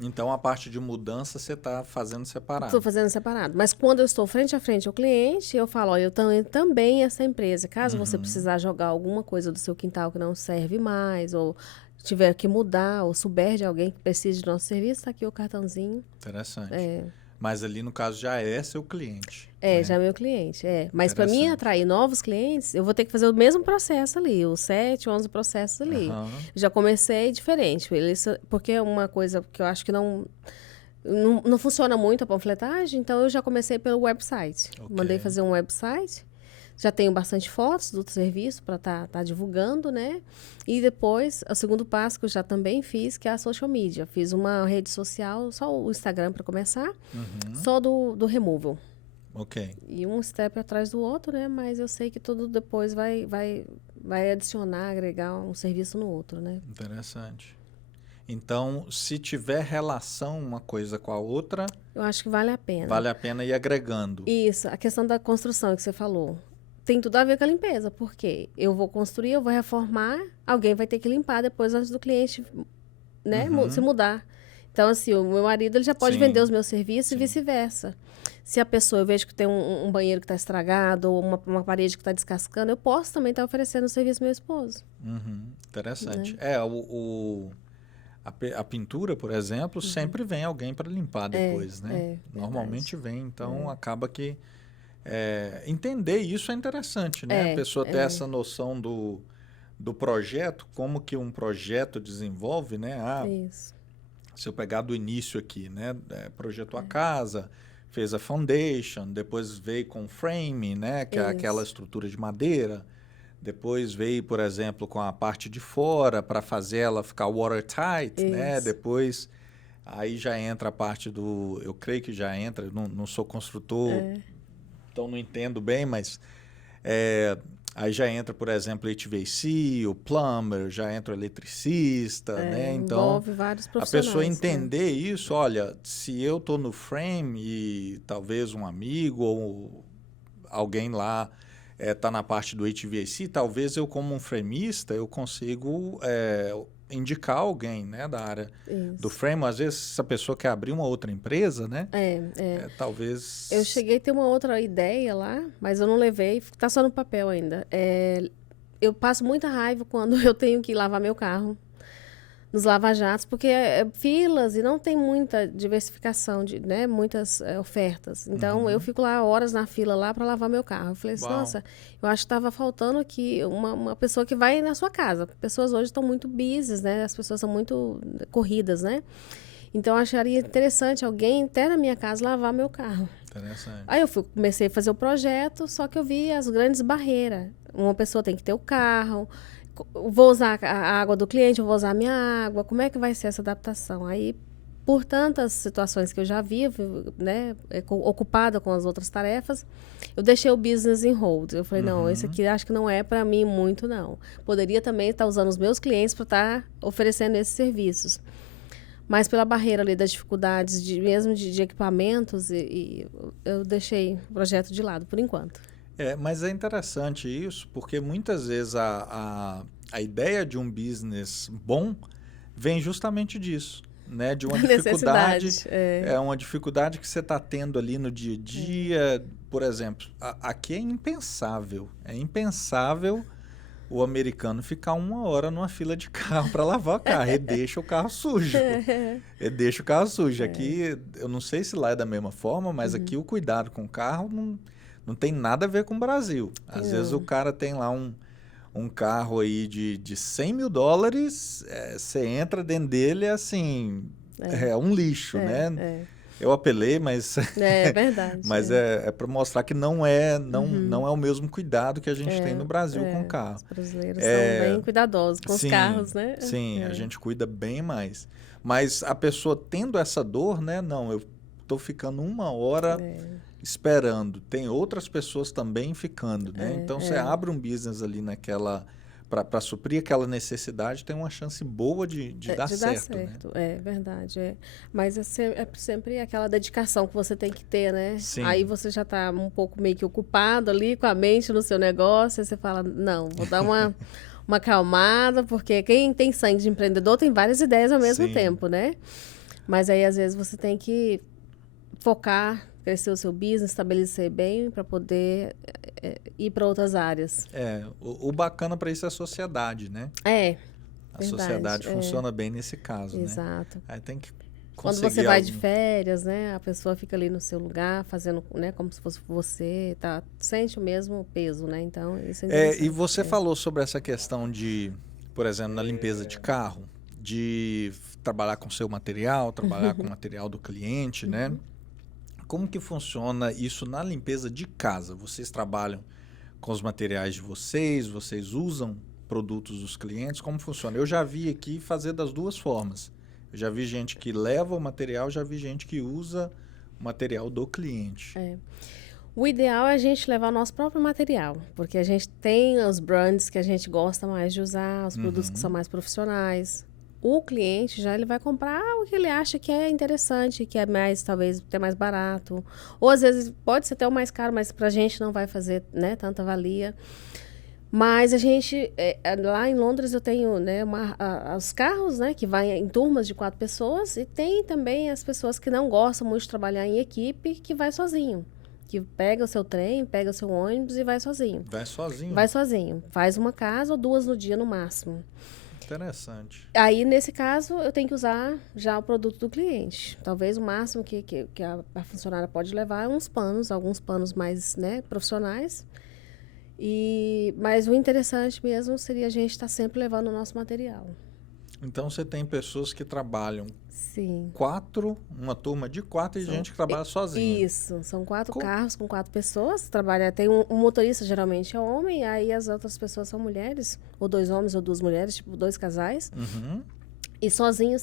Então, a parte de mudança você está fazendo separado. Estou fazendo separado. Mas quando eu estou frente a frente ao cliente, eu falo, eu também essa empresa. Caso você precisar jogar alguma coisa do seu quintal que não serve mais, ou tiver que mudar, ou souber de alguém que precise de nosso serviço, está aqui o cartãozinho. Interessante. Mas ali, no caso, já é seu cliente. Já é meu cliente, Mas para mim atrair novos clientes, eu vou ter que fazer o mesmo processo ali, os 7, 11 processos ali. Já comecei diferente, porque é uma coisa que eu acho que não funciona muito a panfletagem, então eu já comecei pelo website. Mandei fazer um website. Já tenho bastante fotos do serviço para tá divulgando, né? E depois, o segundo passo que eu já também fiz, que é a social media. Fiz uma rede social, só o Instagram para começar, só do removal. E um step atrás do outro, né? Mas eu sei que tudo depois vai adicionar, agregar um serviço no outro, né? Interessante. Então, se tiver relação uma coisa com a outra... Eu acho que vale a pena. Vale a pena ir agregando. Isso, a questão da construção que você falou. Tem tudo a ver com a limpeza, porque eu vou construir, eu vou reformar, alguém vai ter que limpar depois antes do cliente, né, se mudar. Então, assim, o meu marido ele já pode vender os meus serviços e vice-versa. Se a pessoa, eu vejo que tem um banheiro que está estragado ou uma parede que está descascando, eu posso também estar oferecendo o serviço ao meu esposo. Interessante. A pintura, por exemplo, sempre vem alguém para limpar depois, né? Normalmente vem, então acaba que... entender isso é interessante, né? A pessoa ter essa noção do projeto, como que um projeto desenvolve, né? Isso. Se eu pegar do início aqui, né? Projetou a casa, fez a foundation, depois veio com frame, né? Que é aquela estrutura de madeira. Depois veio, por exemplo, com a parte de fora para fazer ela ficar watertight, né? Depois... Aí já entra a parte do... Eu creio que já entra, eu não sou construtor... Então, não entendo bem, mas aí já entra, por exemplo, HVAC, o plumber, já entra o eletricista, né? Então, envolve vários profissionais. A pessoa entender isso, olha, se eu estou no frame e talvez um amigo ou alguém lá tá na parte do HVAC, talvez eu, como um framista, eu consigo indicar alguém, né, da área do frame. Às vezes, se a pessoa quer abrir uma outra empresa, né, talvez... Eu cheguei a ter uma outra ideia lá, mas eu não levei, tá só no papel ainda. Eu passo muita raiva quando eu tenho que lavar meu carro nos lava-jatos, porque filas e não tem muita diversificação, né, muitas ofertas. Então, eu fico lá horas na fila lá para lavar meu carro. Eu falei assim, nossa, eu acho que estava faltando aqui uma pessoa que vai na sua casa. Pessoas hoje estão muito busy, né? As pessoas são muito corridas, né? Então, eu acharia interessante alguém até na minha casa lavar meu carro. Interessante. Aí eu comecei a fazer o projeto, só que eu vi as grandes barreiras. Uma pessoa tem que ter o carro, vou usar a água do cliente, eu vou usar a minha água, como é que vai ser essa adaptação? Aí, por tantas situações que eu já vivo, né, ocupada com as outras tarefas, eu deixei o business in hold. Eu falei, não, esse aqui acho que não é para mim muito, não. Poderia também estar usando os meus clientes para estar oferecendo esses serviços. Mas pela barreira ali das dificuldades, mesmo de equipamentos, eu deixei o projeto de lado, por enquanto. Mas é interessante isso, porque muitas vezes a ideia de um business bom vem justamente disso, né? De uma dificuldade. Uma dificuldade que você está tendo ali no dia a dia. Por exemplo, aqui é impensável o americano ficar 1 hora numa fila de carro para lavar o carro. Ele deixa o carro sujo. Aqui, eu não sei se lá é da mesma forma, mas aqui o cuidado com o carro não tem nada a ver com o Brasil. Às vezes o cara tem lá um carro aí de $100 mil, você entra dentro dele, assim, é um lixo, né? Eu apelei, mas... É verdade. Mas é para mostrar que não é o mesmo cuidado que a gente tem no Brasil com o carro. Os brasileiros são bem cuidadosos com os carros, né? Sim, a gente cuida bem mais. Mas a pessoa tendo essa dor, né? Não, eu tô ficando 1 hora esperando. Tem outras pessoas também ficando, né? Então, você abre um business ali naquela... Para suprir aquela necessidade, tem uma chance boa de dar certo. Né? É verdade. Mas é sempre aquela dedicação que você tem que ter, né? Sim. Aí você já está um pouco meio que ocupado ali com a mente no seu negócio, aí você fala, não, vou dar uma acalmada, porque quem tem sangue de empreendedor tem várias ideias ao mesmo tempo, né? Mas aí, às vezes, você tem que focar, crescer o seu business, estabelecer bem para poder ir para outras áreas. O bacana para isso é a sociedade, né? A sociedade funciona bem nesse caso, né? Exato. Aí tem que quando você vai de férias, né? A pessoa fica ali no seu lugar, fazendo, né? Como se fosse você, tá? Sente o mesmo peso, né? Então, isso é interessante. E você falou sobre essa questão de, por exemplo, na limpeza de carro, de trabalhar com seu material, trabalhar com o material do cliente, né? Como que funciona isso na limpeza de casa? Vocês trabalham com os materiais de vocês usam produtos dos clientes? Como funciona? Eu já vi aqui fazer das duas formas. Eu já vi gente que leva o material, já vi gente que usa o material do cliente. O ideal é a gente levar o nosso próprio material, porque a gente tem os brands que a gente gosta mais de usar, os produtos que são mais profissionais. O cliente ele vai comprar o que ele acha que é interessante, que é mais, talvez, até mais barato. Ou, às vezes, pode ser até o mais caro, mas para a gente não vai fazer, né, tanta valia. Mas a gente, lá em Londres, eu tenho, né, os carros, né, que vai em turmas de 4 pessoas, e tem também as pessoas que não gostam muito de trabalhar em equipe, que vai sozinho. Que pega o seu trem, pega o seu ônibus e vai sozinho. Vai sozinho? Vai sozinho. Faz uma casa ou 2 no dia no máximo. Interessante. Aí, nesse caso, eu tenho que usar já o produto do cliente. Talvez o máximo que a funcionária pode levar é alguns panos mais, né, profissionais. Mas o interessante mesmo seria a gente estar sempre levando o nosso material. Então, você tem pessoas que trabalham Sim. 4, uma turma de 4 e gente que trabalha sozinha. Isso, são 4 carros com 4 pessoas. Tem um motorista, geralmente é homem, aí as outras pessoas são mulheres, ou 2 homens ou 2 mulheres, tipo 2 casais. E sozinho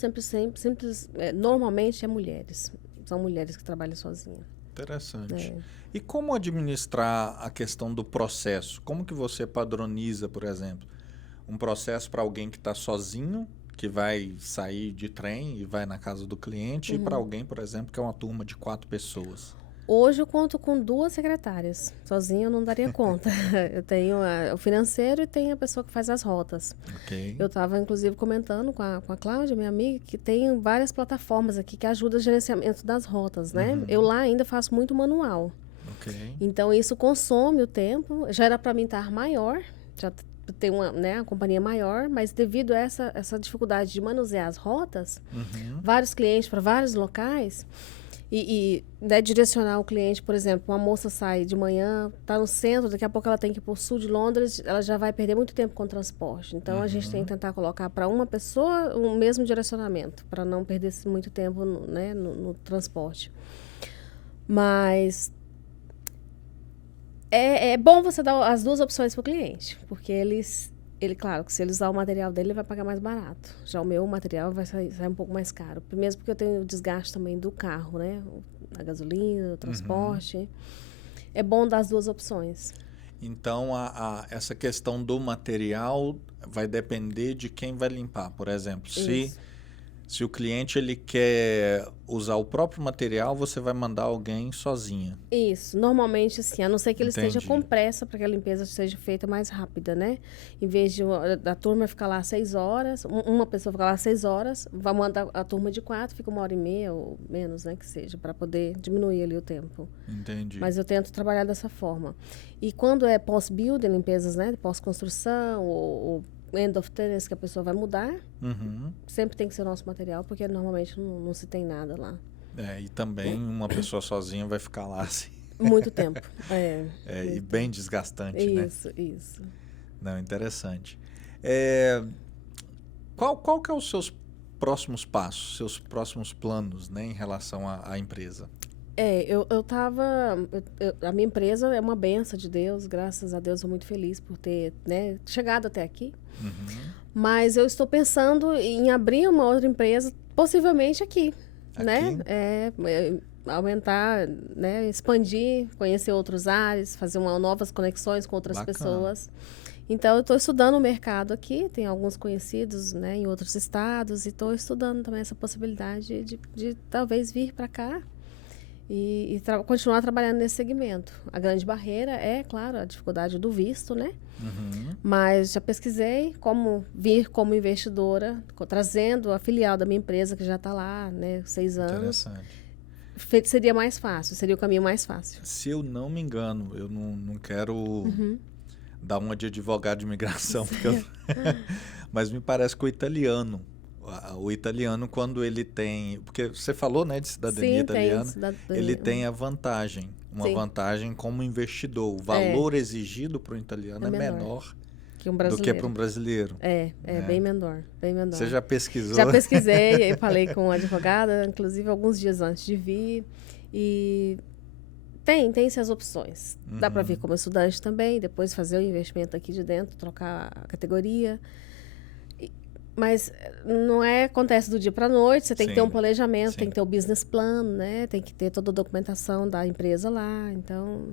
normalmente é mulheres. São mulheres que trabalham sozinhas. Interessante. E como administrar a questão do processo? Como que você padroniza, por exemplo, um processo para alguém que está sozinho, que vai sair de trem e vai na casa do cliente, e para alguém, por exemplo, que é uma turma de 4 pessoas? Hoje eu conto com 2 secretárias. Sozinha eu não daria conta. Eu tenho o financeiro e tenho a pessoa que faz as rotas. Ok. Eu estava, inclusive, comentando com a Cláudia, minha amiga, que tem várias plataformas aqui que ajudam o gerenciamento das rotas, né? Eu lá ainda faço muito manual. Ok. Então, isso consome o tempo. Já era para mim estar maior, já ter uma, né, companhia maior, mas devido a essa dificuldade de manusear as rotas, vários clientes para vários locais, né, direcionar o cliente, por exemplo, uma moça sai de manhã, está no centro, daqui a pouco ela tem que ir para o sul de Londres, ela já vai perder muito tempo com o transporte. Então, a gente tem que tentar colocar para uma pessoa o mesmo direcionamento, para não perder muito tempo né, no transporte. Mas é bom você dar as 2 opções para o cliente, porque claro, que se ele usar o material dele, ele vai pagar mais barato. Já o meu material vai sair um pouco mais caro. Mesmo porque eu tenho o desgaste também do carro, né? A gasolina, o transporte. É bom dar as 2 opções. Então, essa questão do material vai depender de quem vai limpar. Por exemplo, se o cliente ele quer usar o próprio material, você vai mandar alguém sozinha. Isso, normalmente assim, a não ser que ele Entendi. esteja com pressa para que a limpeza seja feita mais rápida, né? Em vez da turma ficar lá 6 horas, uma pessoa ficar lá 6 horas, vai mandar a turma de 4, fica 1h30 ou menos, né, que seja, para poder diminuir ali o tempo. Entendi. Mas eu tento trabalhar dessa forma. E quando é pós-building, limpezas, né, pós-construção ou end of tenants que a pessoa vai mudar, sempre tem que ser o nosso material, porque normalmente não se tem nada lá. E também uma pessoa sozinha vai ficar lá assim. Muito tempo. E bem desgastante, né? Isso. Não, interessante. Qual que é os seus próximos passos, seus próximos planos, né, em relação à empresa? A minha empresa é uma benção de Deus, graças a Deus, sou muito feliz por ter, né, chegado até aqui. Mas eu estou pensando em abrir uma outra empresa, possivelmente aqui, né? Aumentar, né, expandir, conhecer outros ares, fazer novas conexões com outras pessoas. Então, eu estou estudando o mercado aqui, tem alguns conhecidos, né, em outros estados, e estou estudando também essa possibilidade de talvez vir para cá e continuar trabalhando nesse segmento. A grande barreira é, claro, a dificuldade do visto, né? Mas já pesquisei como vir como investidora, trazendo a filial da minha empresa, que já está lá, né, 6 anos. Interessante. Seria mais fácil, seria o caminho mais fácil. Se eu não me engano, eu não quero dar uma de advogado de imigração, mas me parece que o italiano, quando ele tem... Porque você falou, né, de cidadania italiana. Ele tem a vantagem. Uma vantagem como investidor. O valor exigido para o italiano é menor do que para um brasileiro. Bem menor, bem menor. Você já pesquisou? Já pesquisei, eu falei com uma advogada, inclusive alguns dias antes de vir. E tem-se as opções. Dá para vir como estudante também, depois fazer o investimento aqui de dentro, trocar a categoria. Mas não acontece do dia para a noite, você tem que ter um planejamento, tem que ter o business plan, né? Tem que ter toda a documentação da empresa lá. Então,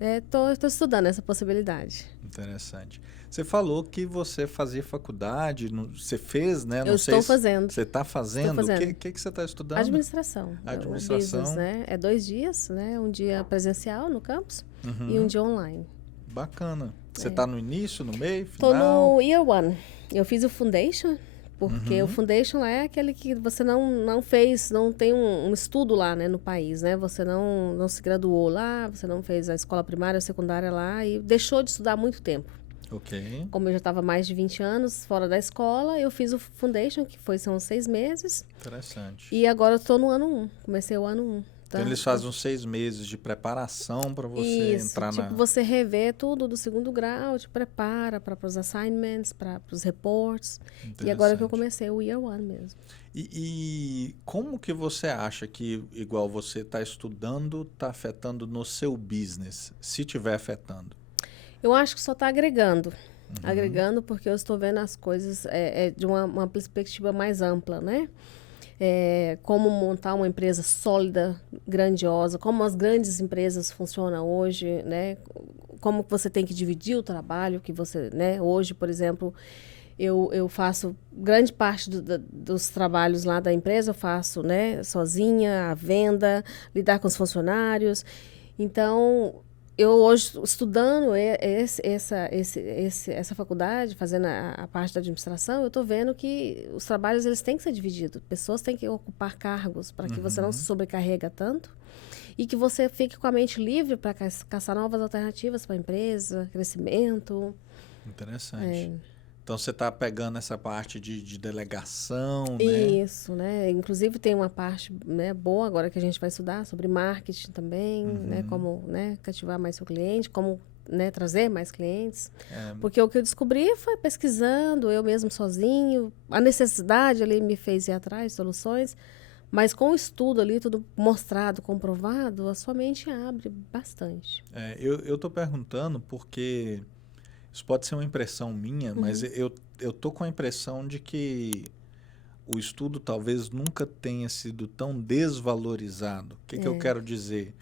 estou estudando essa possibilidade. Interessante. Você falou que você fazia faculdade, você fez, né? Eu estou fazendo. Você está fazendo? O que você está estudando? Administração. Administração. Business, né? É 2 dias, né? Um dia presencial no campus e um dia online. Bacana. Você está no início, no meio, final? Estou no Year 1. Eu fiz o Foundation, porque o Foundation é aquele que você não fez, não tem um estudo lá, né, no país, né? Você não se graduou lá, você não fez a escola primária, secundária lá e deixou de estudar há muito tempo. Ok. Como eu já estava mais de 20 anos fora da escola, eu fiz o Foundation, que são 6 meses. Interessante. E agora eu estou no ano 1, comecei o ano 1. Então, eles fazem uns 6 meses de preparação para você entrar na... você rever tudo do 2º grau, te prepara para os assignments, para os reports. E agora que eu comecei o Year 1 mesmo. E como que você acha que, igual você está estudando, está afetando no seu business, se estiver afetando? Eu acho que só está agregando. Agregando porque eu estou vendo as coisas de uma perspectiva mais ampla, né? Como montar uma empresa sólida, grandiosa, como as grandes empresas funcionam hoje, né? Como você tem que dividir o trabalho que você, né? Hoje, por exemplo, Eu faço grande parte dos trabalhos lá da empresa, eu faço, né, sozinha, a venda, lidar com os funcionários. Então, eu hoje, estudando essa faculdade, fazendo a parte da administração, eu estou vendo que os trabalhos eles têm que ser divididos. Pessoas têm que ocupar cargos para que você não se sobrecarrega tanto e que você fique com a mente livre para caçar novas alternativas para a empresa, crescimento. Interessante. Então, você está pegando essa parte de delegação, né? Isso, né? Inclusive, tem uma parte, né, boa agora que a gente vai estudar sobre marketing também, né? Como, né, cativar mais seu cliente, como, né, trazer mais clientes. Porque o que eu descobri foi pesquisando, eu mesmo sozinho. A necessidade ali me fez ir atrás de soluções. Mas com o estudo ali, tudo mostrado, comprovado, a sua mente abre bastante. Eu estou perguntando porque... Isso pode ser uma impressão minha, mas eu tô com a impressão de que o estudo talvez nunca tenha sido tão desvalorizado. O que eu quero dizer?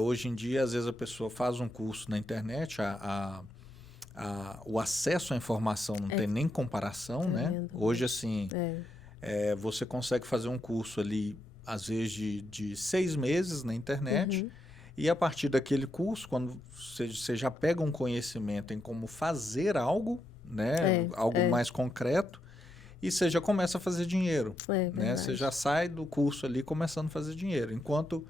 Hoje em dia, às vezes a pessoa faz um curso na internet, o acesso à informação não tem nem comparação, né? Hoje, assim, você consegue fazer um curso ali, às vezes, de 6 meses na internet. E a partir daquele curso, quando você já pega um conhecimento em como fazer algo, né? Algo mais concreto, e você já começa a fazer dinheiro. Né? Você já sai do curso ali começando a fazer dinheiro. Enquanto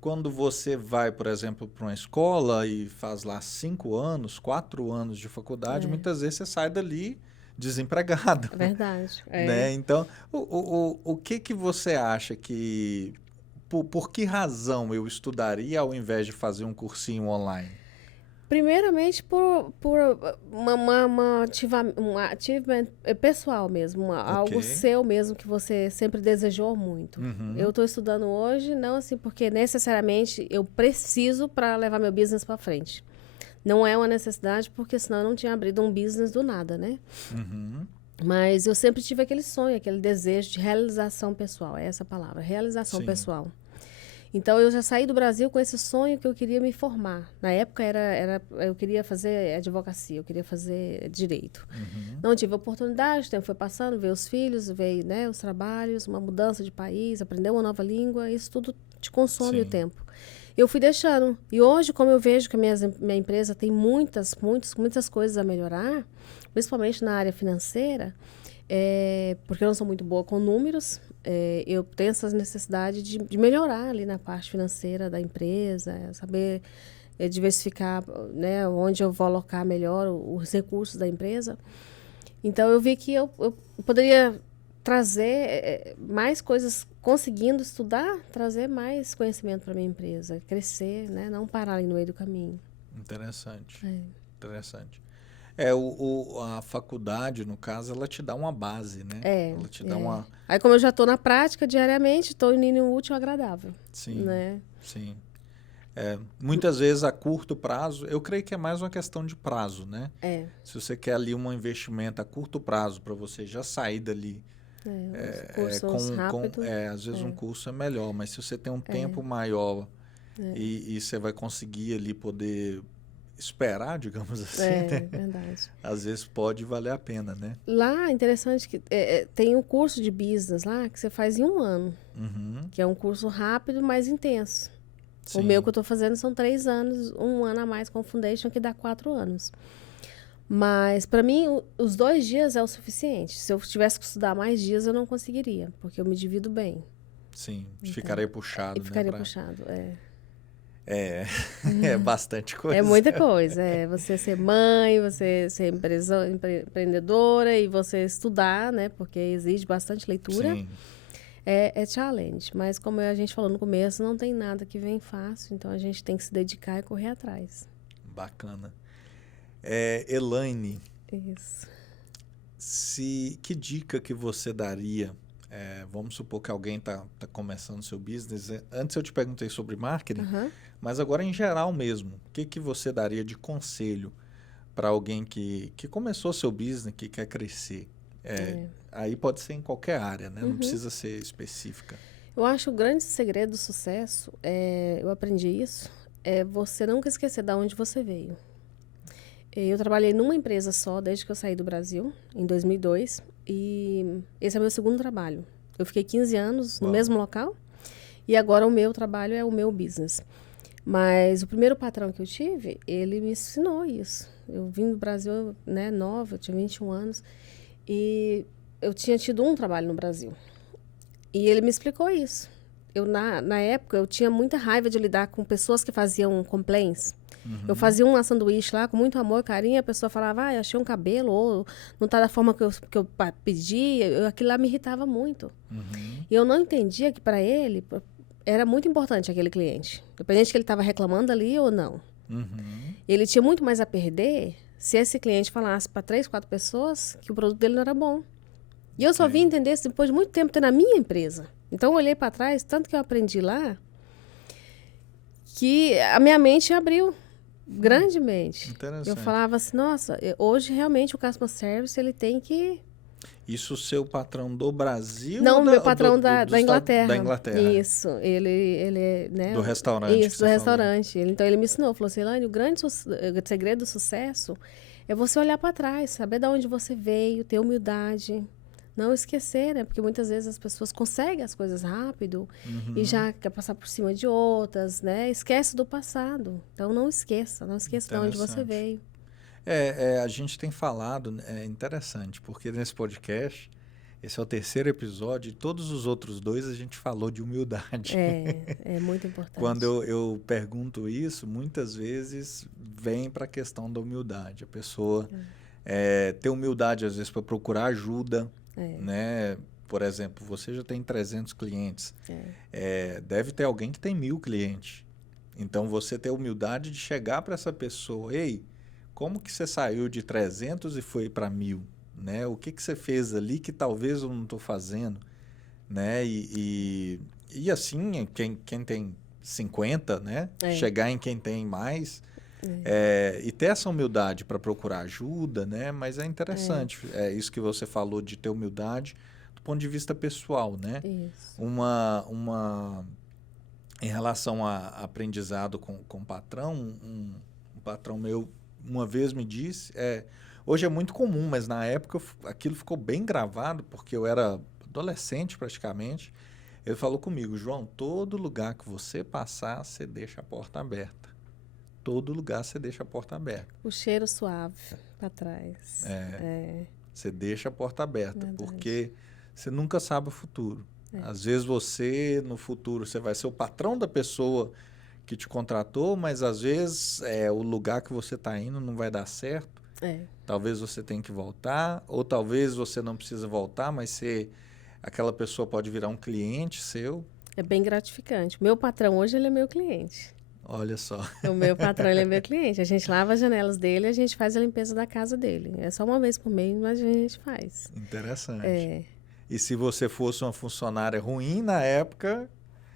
quando você vai, por exemplo, para uma escola e faz lá 5 anos, 4 anos de faculdade, muitas vezes você sai dali desempregado. É verdade. Né? Então, o que você acha que... Por que razão eu estudaria ao invés de fazer um cursinho online? Primeiramente, por um achievement pessoal mesmo, algo seu mesmo que você sempre desejou muito. Eu estou estudando hoje, não assim porque necessariamente eu preciso para levar meu business para frente. Não é uma necessidade, porque senão eu não tinha abrido um business do nada, né? Mas eu sempre tive aquele sonho, aquele desejo de realização pessoal. É essa a palavra, realização pessoal. Então, eu já saí do Brasil com esse sonho que eu queria me formar. Na época, eu queria fazer advocacia, eu queria fazer direito. Não tive oportunidade, o tempo foi passando, veio os filhos, veio, né, os trabalhos, uma mudança de país, aprender uma nova língua, isso tudo te consome o tempo. Eu fui deixando. E hoje, como eu vejo que a minha empresa tem muitas coisas a melhorar, principalmente na área financeira, porque eu não sou muito boa com números, eu tenho essa necessidade de melhorar ali na parte financeira da empresa, saber diversificar, né, onde eu vou alocar melhor os recursos da empresa. Então, eu vi que eu poderia trazer mais coisas, conseguindo estudar, trazer mais conhecimento para minha empresa, crescer, né, não parar ali no meio do caminho. Interessante. Interessante. A faculdade, no caso, ela te dá uma base, né? Ela te dá uma... Aí, como eu já estou na prática diariamente, estou unindo o útil ao agradável. Sim, né? sim. Muitas vezes a curto prazo, eu creio que é mais uma questão de prazo, né? Se você quer ali um investimento a curto prazo para você já sair dali, os cursos rápidos. às vezes um curso é melhor, mas se você tem um tempo maior e você vai conseguir ali poder esperar, digamos assim, né? Verdade. Às vezes pode valer a pena, né? Lá, interessante que tem um curso de business lá que você faz em 1 ano, que é um curso rápido, mas intenso. Sim. O meu que eu estou fazendo são 3 anos, 1 ano a mais com Foundation, que dá 4 anos. Mas, para mim, os 2 dias é o suficiente. Se eu tivesse que estudar mais dias, eu não conseguiria, porque eu me divido bem. Sim, ficaria puxado, né? Ficaria puxado, É bastante coisa. É muita coisa. Você ser mãe, você ser empreendedora e você estudar, né? Porque exige bastante leitura. Sim. É challenge. Mas como a gente falou no começo, não tem nada que vem fácil. Então, a gente tem que se dedicar e correr atrás. Bacana. Elaine. Isso. Que dica que você daria? Vamos supor que alguém está começando o seu business. Antes eu te perguntei sobre marketing, mas agora em geral mesmo. O que você daria de conselho para alguém que começou seu business, que quer crescer? Aí pode ser em qualquer área, né? Não precisa ser específica. Eu acho que o grande segredo do sucesso, eu aprendi isso, é você nunca esquecer de onde você veio. Eu trabalhei numa empresa só desde que eu saí do Brasil, em 2002. E esse é meu segundo trabalho. Eu fiquei 15 anos no mesmo local. E agora o meu trabalho é o meu business. Mas o primeiro patrão que eu tive, ele me ensinou isso. Eu vim do Brasil, né, nova, eu tinha 21 anos. E eu tinha tido um trabalho no Brasil. E ele me explicou isso. Na época, eu tinha muita raiva de lidar com pessoas que faziam complaints. Eu fazia um sanduíche lá com muito amor e carinho, a pessoa falava, achei um cabelo, ou não tá da forma que eu pedi. Aquilo lá me irritava muito. E eu não entendia que para ele era muito importante aquele cliente. Independente de que ele estava reclamando ali ou não. Ele tinha muito mais a perder se esse cliente falasse para 3, 4 pessoas que o produto dele não era bom. E eu só vim entender isso depois de muito tempo ter na minha empresa. Então, eu olhei para trás, tanto que eu aprendi lá, que a minha mente abriu grandemente. Interessante. Eu falava assim, nossa, hoje realmente o customer service, ele tem que... Isso o seu patrão do Brasil? Não, ou meu patrão da Inglaterra. Da Inglaterra. Isso, ele né? Do restaurante. Isso, do restaurante. Então, ele me ensinou, falou assim, Elaine, o grande segredo do sucesso é você olhar para trás, saber de onde você veio, ter humildade. Não esquecer, né? Porque muitas vezes as pessoas conseguem as coisas rápido e já quer passar por cima de outras, né? Esquece do passado. Então, não esqueça de onde você veio. A gente tem falado, é interessante, porque nesse podcast, esse é o 3º episódio, e todos os outros 2 a gente falou de humildade. É muito importante. Quando eu pergunto isso, muitas vezes vem para a questão da humildade. A pessoa ter humildade, às vezes, para procurar ajuda, né? Por exemplo, você já tem 300 clientes. Deve ter alguém que tem 1000 clientes. Então, você ter humildade de chegar para essa pessoa, ei, como que você saiu de 300 e foi para 1000? Né? O que você fez ali que talvez eu não estou fazendo? Né? E assim, quem tem 50, né? Chegar em quem tem mais... e ter essa humildade para procurar ajuda, né? Mas é interessante, isso que você falou de ter humildade do ponto de vista pessoal, né? Isso. Em relação a aprendizado com o patrão, um patrão meu uma vez me disse, hoje é muito comum, mas na época aquilo ficou bem gravado, porque eu era adolescente praticamente. Ele falou comigo, João, todo lugar que você passar, você deixa a porta aberta. Todo lugar você deixa a porta aberta. O cheiro suave para trás. Você deixa a porta aberta, Verdade. porque você nunca sabe o futuro. Às vezes você, no futuro, você vai ser o patrão da pessoa que te contratou, mas às vezes o lugar que você está indo não vai dar certo. Talvez você tenha que voltar, ou talvez você não precisa voltar, mas aquela pessoa pode virar um cliente seu. É bem gratificante. Meu patrão hoje, ele é meu cliente. Olha só. O meu patrão, ele é meu cliente. A gente lava as janelas dele, a gente faz a limpeza da casa dele. É só uma vez por mês, mas a gente faz. Interessante. E se você fosse uma funcionária ruim na época,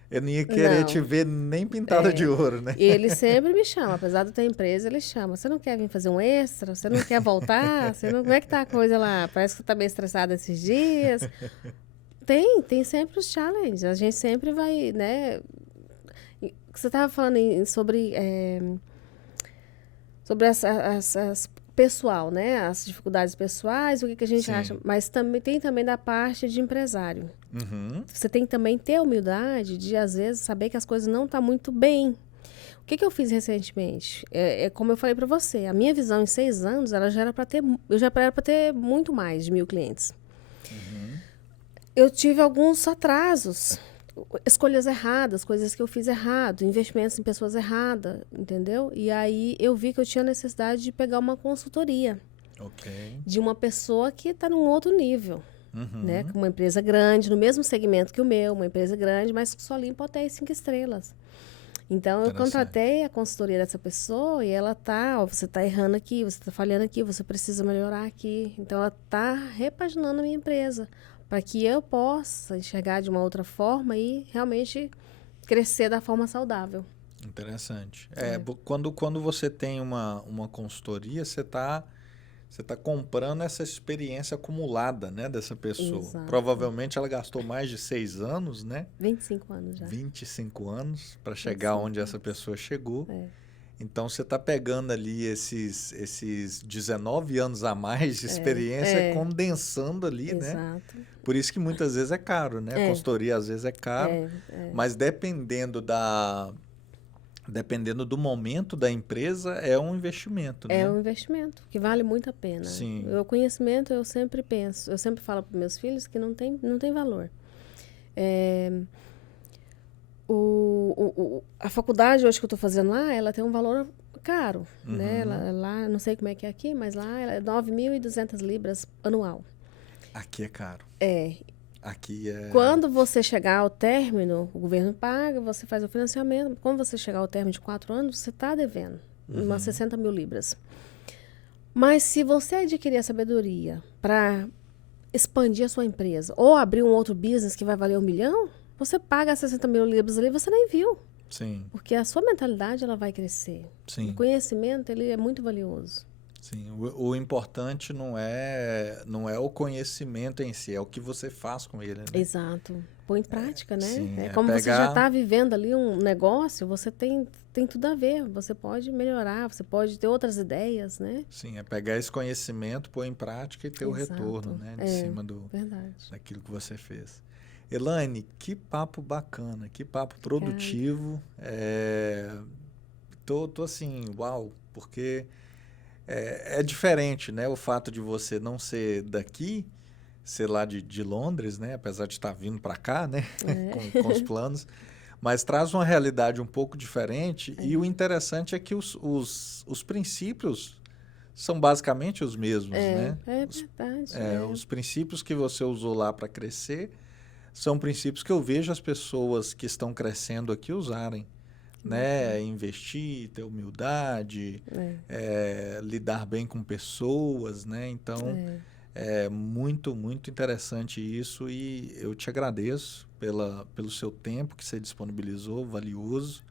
eu não ia querer te ver nem pintada de ouro, né? E ele sempre me chama, apesar de ter empresa, ele chama. Você não quer vir fazer um extra? Você não quer voltar? Como é que tá a coisa lá? Parece que você tá bem estressada esses dias. Tem sempre os challenges. A gente sempre vai, né... Você estava falando sobre as pessoal, né? As dificuldades pessoais, o que a gente acha. Mas tem também da parte de empresário. Você tem que também ter a humildade de, às vezes, saber que as coisas não estão muito bem. O que eu fiz recentemente? Como eu falei para você, a minha visão em 6 anos, ela já era para ter, muito mais de 1000 clientes. Eu tive alguns atrasos. Escolhas erradas, coisas que eu fiz errado, investimentos em pessoas erradas, entendeu? E aí eu vi que eu tinha necessidade de pegar uma consultoria de uma pessoa que está num outro nível, né? Com uma empresa grande, no mesmo segmento que o meu, uma empresa grande, mas que só limpa hotéis 5 estrelas. Então, eu contratei a consultoria dessa pessoa e ela você está errando aqui, você está falhando aqui, você precisa melhorar aqui. Então, ela está repaginando a minha empresa, para que eu possa enxergar de uma outra forma e realmente crescer da forma saudável. Interessante. Quando você tem uma consultoria, você tá comprando essa experiência acumulada, né, dessa pessoa. Exato. Provavelmente ela gastou mais de 6 anos, né? 25 anos já. 25 anos para chegar onde essa pessoa chegou. Então, você está pegando ali esses 19 anos a mais de experiência, condensando ali, né? Exato. Por isso que muitas vezes é caro, né? A consultoria às vezes é caro, mas dependendo do momento da empresa, é um investimento, né? É um investimento que vale muito a pena. Sim. O conhecimento, eu sempre penso, eu sempre falo para meus filhos que não tem valor. A faculdade hoje que eu estou fazendo lá, ela tem um valor caro, né? Lá, não sei como é que é aqui, mas lá ela é 9.200 libras anual. Aqui é caro. Aqui é... Quando você chegar ao término, o governo paga, você faz o financiamento. Quando você chegar ao término de 4 anos, você está devendo umas 60 mil libras. Mas se você adquirir a sabedoria para expandir a sua empresa ou abrir um outro business que vai valer 1 milhão, você paga 60 mil libras ali, você nem viu. Sim. Porque a sua mentalidade ela vai crescer. Sim. O conhecimento ele é muito valioso. Sim, o importante não é o conhecimento em si, é o que você faz com ele, né? Exato. Põe em prática, né? Sim, como você já está vivendo ali um negócio, você tem tudo a ver. Você pode melhorar, você pode ter outras ideias, né? Sim, é pegar esse conhecimento, pôr em prática e ter o retorno, né? De cima daquilo que você fez. Elaine, que papo bacana, que papo produtivo. Tô assim, uau, porque... É diferente, né? O fato de você não ser daqui, ser lá de Londres, né? Apesar de estar vindo para cá, né? com os planos. Mas traz uma realidade um pouco diferente. E o interessante é que os princípios são basicamente os mesmos, né? É verdade. Os princípios que você usou lá para crescer são princípios que eu vejo as pessoas que estão crescendo aqui usarem. Né? Investir, ter humildade, lidar bem com pessoas, né? Então, é muito, muito interessante isso e eu te agradeço pelo seu tempo que você disponibilizou, valioso,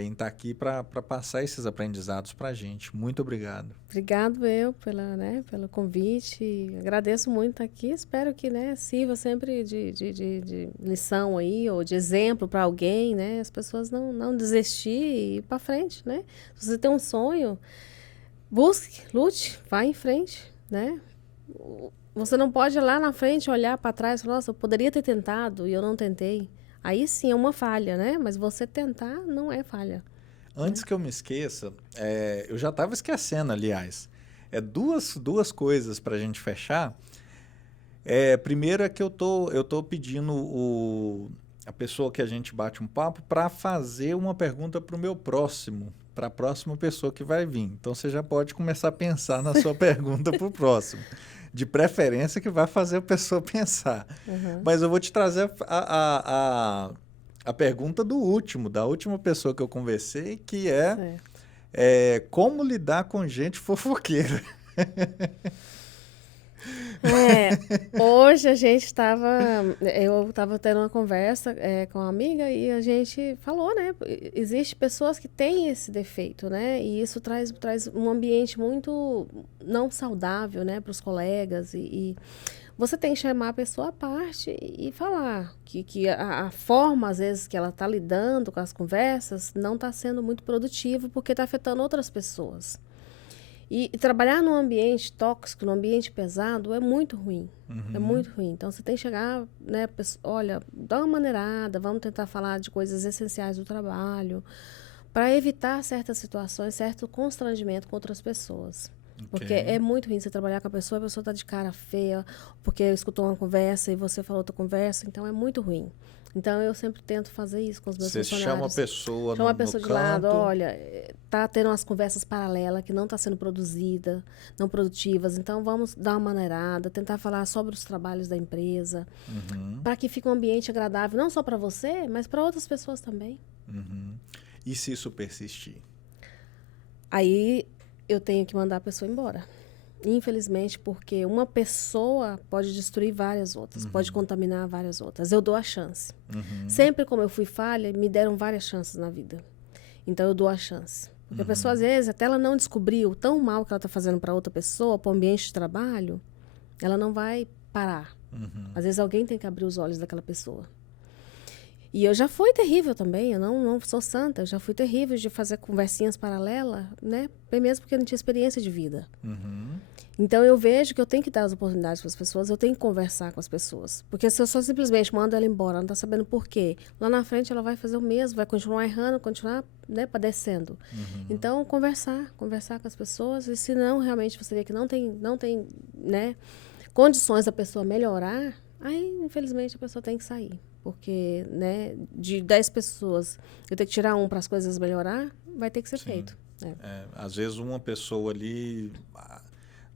em estar aqui para passar esses aprendizados para a gente. Muito obrigado. Obrigado eu pelo convite. Agradeço muito estar aqui. Espero que sirva sempre de lição aí ou de exemplo para alguém, né? As pessoas não desistir e ir para frente, né? Se você tem um sonho, busque, lute, vá em frente, né? Você não pode ir lá na frente olhar para trás e falar, nossa, eu poderia ter tentado e eu não tentei. Aí sim é uma falha, né? Mas você tentar não é falha. Antes que eu me esqueça, eu já estava esquecendo, aliás. Duas coisas para a gente fechar. Primeiro é que eu tô pedindo a pessoa que a gente bate um papo para fazer uma pergunta para o meu próximo, para a próxima pessoa que vai vir. Então, você já pode começar a pensar na sua pergunta para o próximo. De preferência que vai fazer a pessoa pensar. Mas eu vou te trazer a pergunta da última pessoa que eu conversei, que como lidar com gente fofoqueira. Hoje eu estava tendo uma conversa com uma amiga e a gente falou, né? Existem pessoas que têm esse defeito, né? E isso traz um ambiente muito não saudável, né? Para os colegas e você tem que chamar a pessoa à parte e falar que a forma, às vezes, que ela está lidando com as conversas não está sendo muito produtiva porque está afetando outras pessoas. E trabalhar num ambiente tóxico, num ambiente pesado, é muito ruim. É muito ruim. Então, você tem que chegar, né? Olha, dá uma maneirada, vamos tentar falar de coisas essenciais do trabalho, para evitar certas situações, certo constrangimento com outras pessoas. Porque é muito ruim você trabalhar com a pessoa está de cara feia, porque escutou uma conversa e você falou outra conversa, então é muito ruim. Então, eu sempre tento fazer isso com os meus funcionários. Você chama a pessoa chama a pessoa de lado, canto. olha, tá tendo umas conversas paralelas que não está sendo produzida, não produtivas, então vamos dar uma maneirada, tentar falar sobre os trabalhos da empresa, para que fique um ambiente agradável, não só para você, mas para outras pessoas também. E se isso persistir? Aí eu tenho que mandar a pessoa embora. Infelizmente, porque uma pessoa pode destruir várias outras, pode contaminar várias outras. Eu dou a chance. Sempre como eu fui falha, me deram várias chances na vida. Então, eu dou a chance. Porque a pessoa, às vezes, até ela não descobrir o tão mal que ela está fazendo para outra pessoa, para o ambiente de trabalho, ela não vai parar. Às vezes, alguém tem que abrir os olhos daquela pessoa. E eu já fui terrível também, eu não sou santa, eu já fui terrível de fazer conversinhas paralelas, né? Bem mesmo porque eu não tinha experiência de vida. Uhum. Então, eu vejo que eu tenho que dar as oportunidades para as pessoas, eu tenho que conversar com as pessoas. Porque se eu só simplesmente mando ela embora, ela não está sabendo por quê, lá na frente ela vai fazer o mesmo, vai continuar errando, continuar, né, padecendo. Então, conversar com as pessoas, e se não, realmente, você vê que não tem, né, condições da pessoa melhorar, aí, infelizmente, a pessoa tem que sair. Porque, né, de 10 pessoas, eu tenho que tirar um para as coisas melhorar, vai ter que ser feito. Às vezes uma pessoa ali,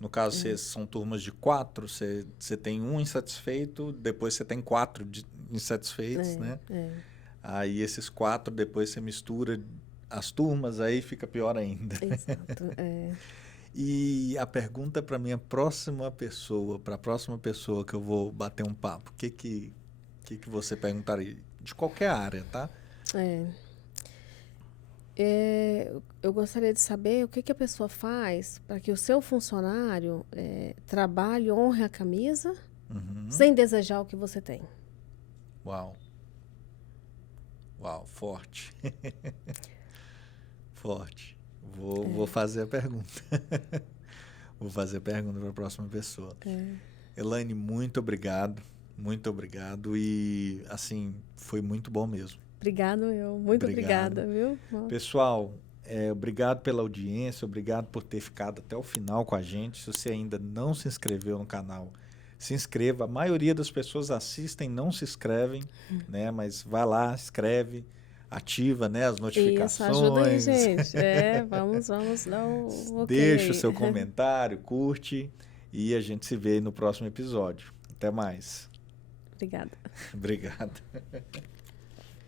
no caso, são turmas de 4, você tem um insatisfeito, depois você tem 4 insatisfeitos, né? Aí esses 4, depois você mistura as turmas, aí fica pior ainda. Exato, E a pergunta para a próxima pessoa que eu vou bater um papo, o que você perguntaria? De qualquer área, tá? Eu gostaria de saber o que a pessoa faz para que o seu funcionário trabalhe, honre a camisa, sem desejar o que você tem. Uau, forte. Forte. Vou fazer a pergunta. Vou fazer a pergunta para a próxima pessoa. Elaine, muito obrigado. Muito obrigado. E, assim, foi muito bom mesmo. Muito obrigada, viu? Pessoal, obrigado pela audiência, obrigado por ter ficado até o final com a gente. Se você ainda não se inscreveu no canal, se inscreva. A maioria das pessoas assistem, não se inscrevem, né? Mas vai lá, inscreve, ativa, né, as notificações. Isso, ajuda aí, gente. Vamos dar o ok. Deixa o seu comentário, curte e a gente se vê no próximo episódio. Até mais. Obrigada. Obrigado.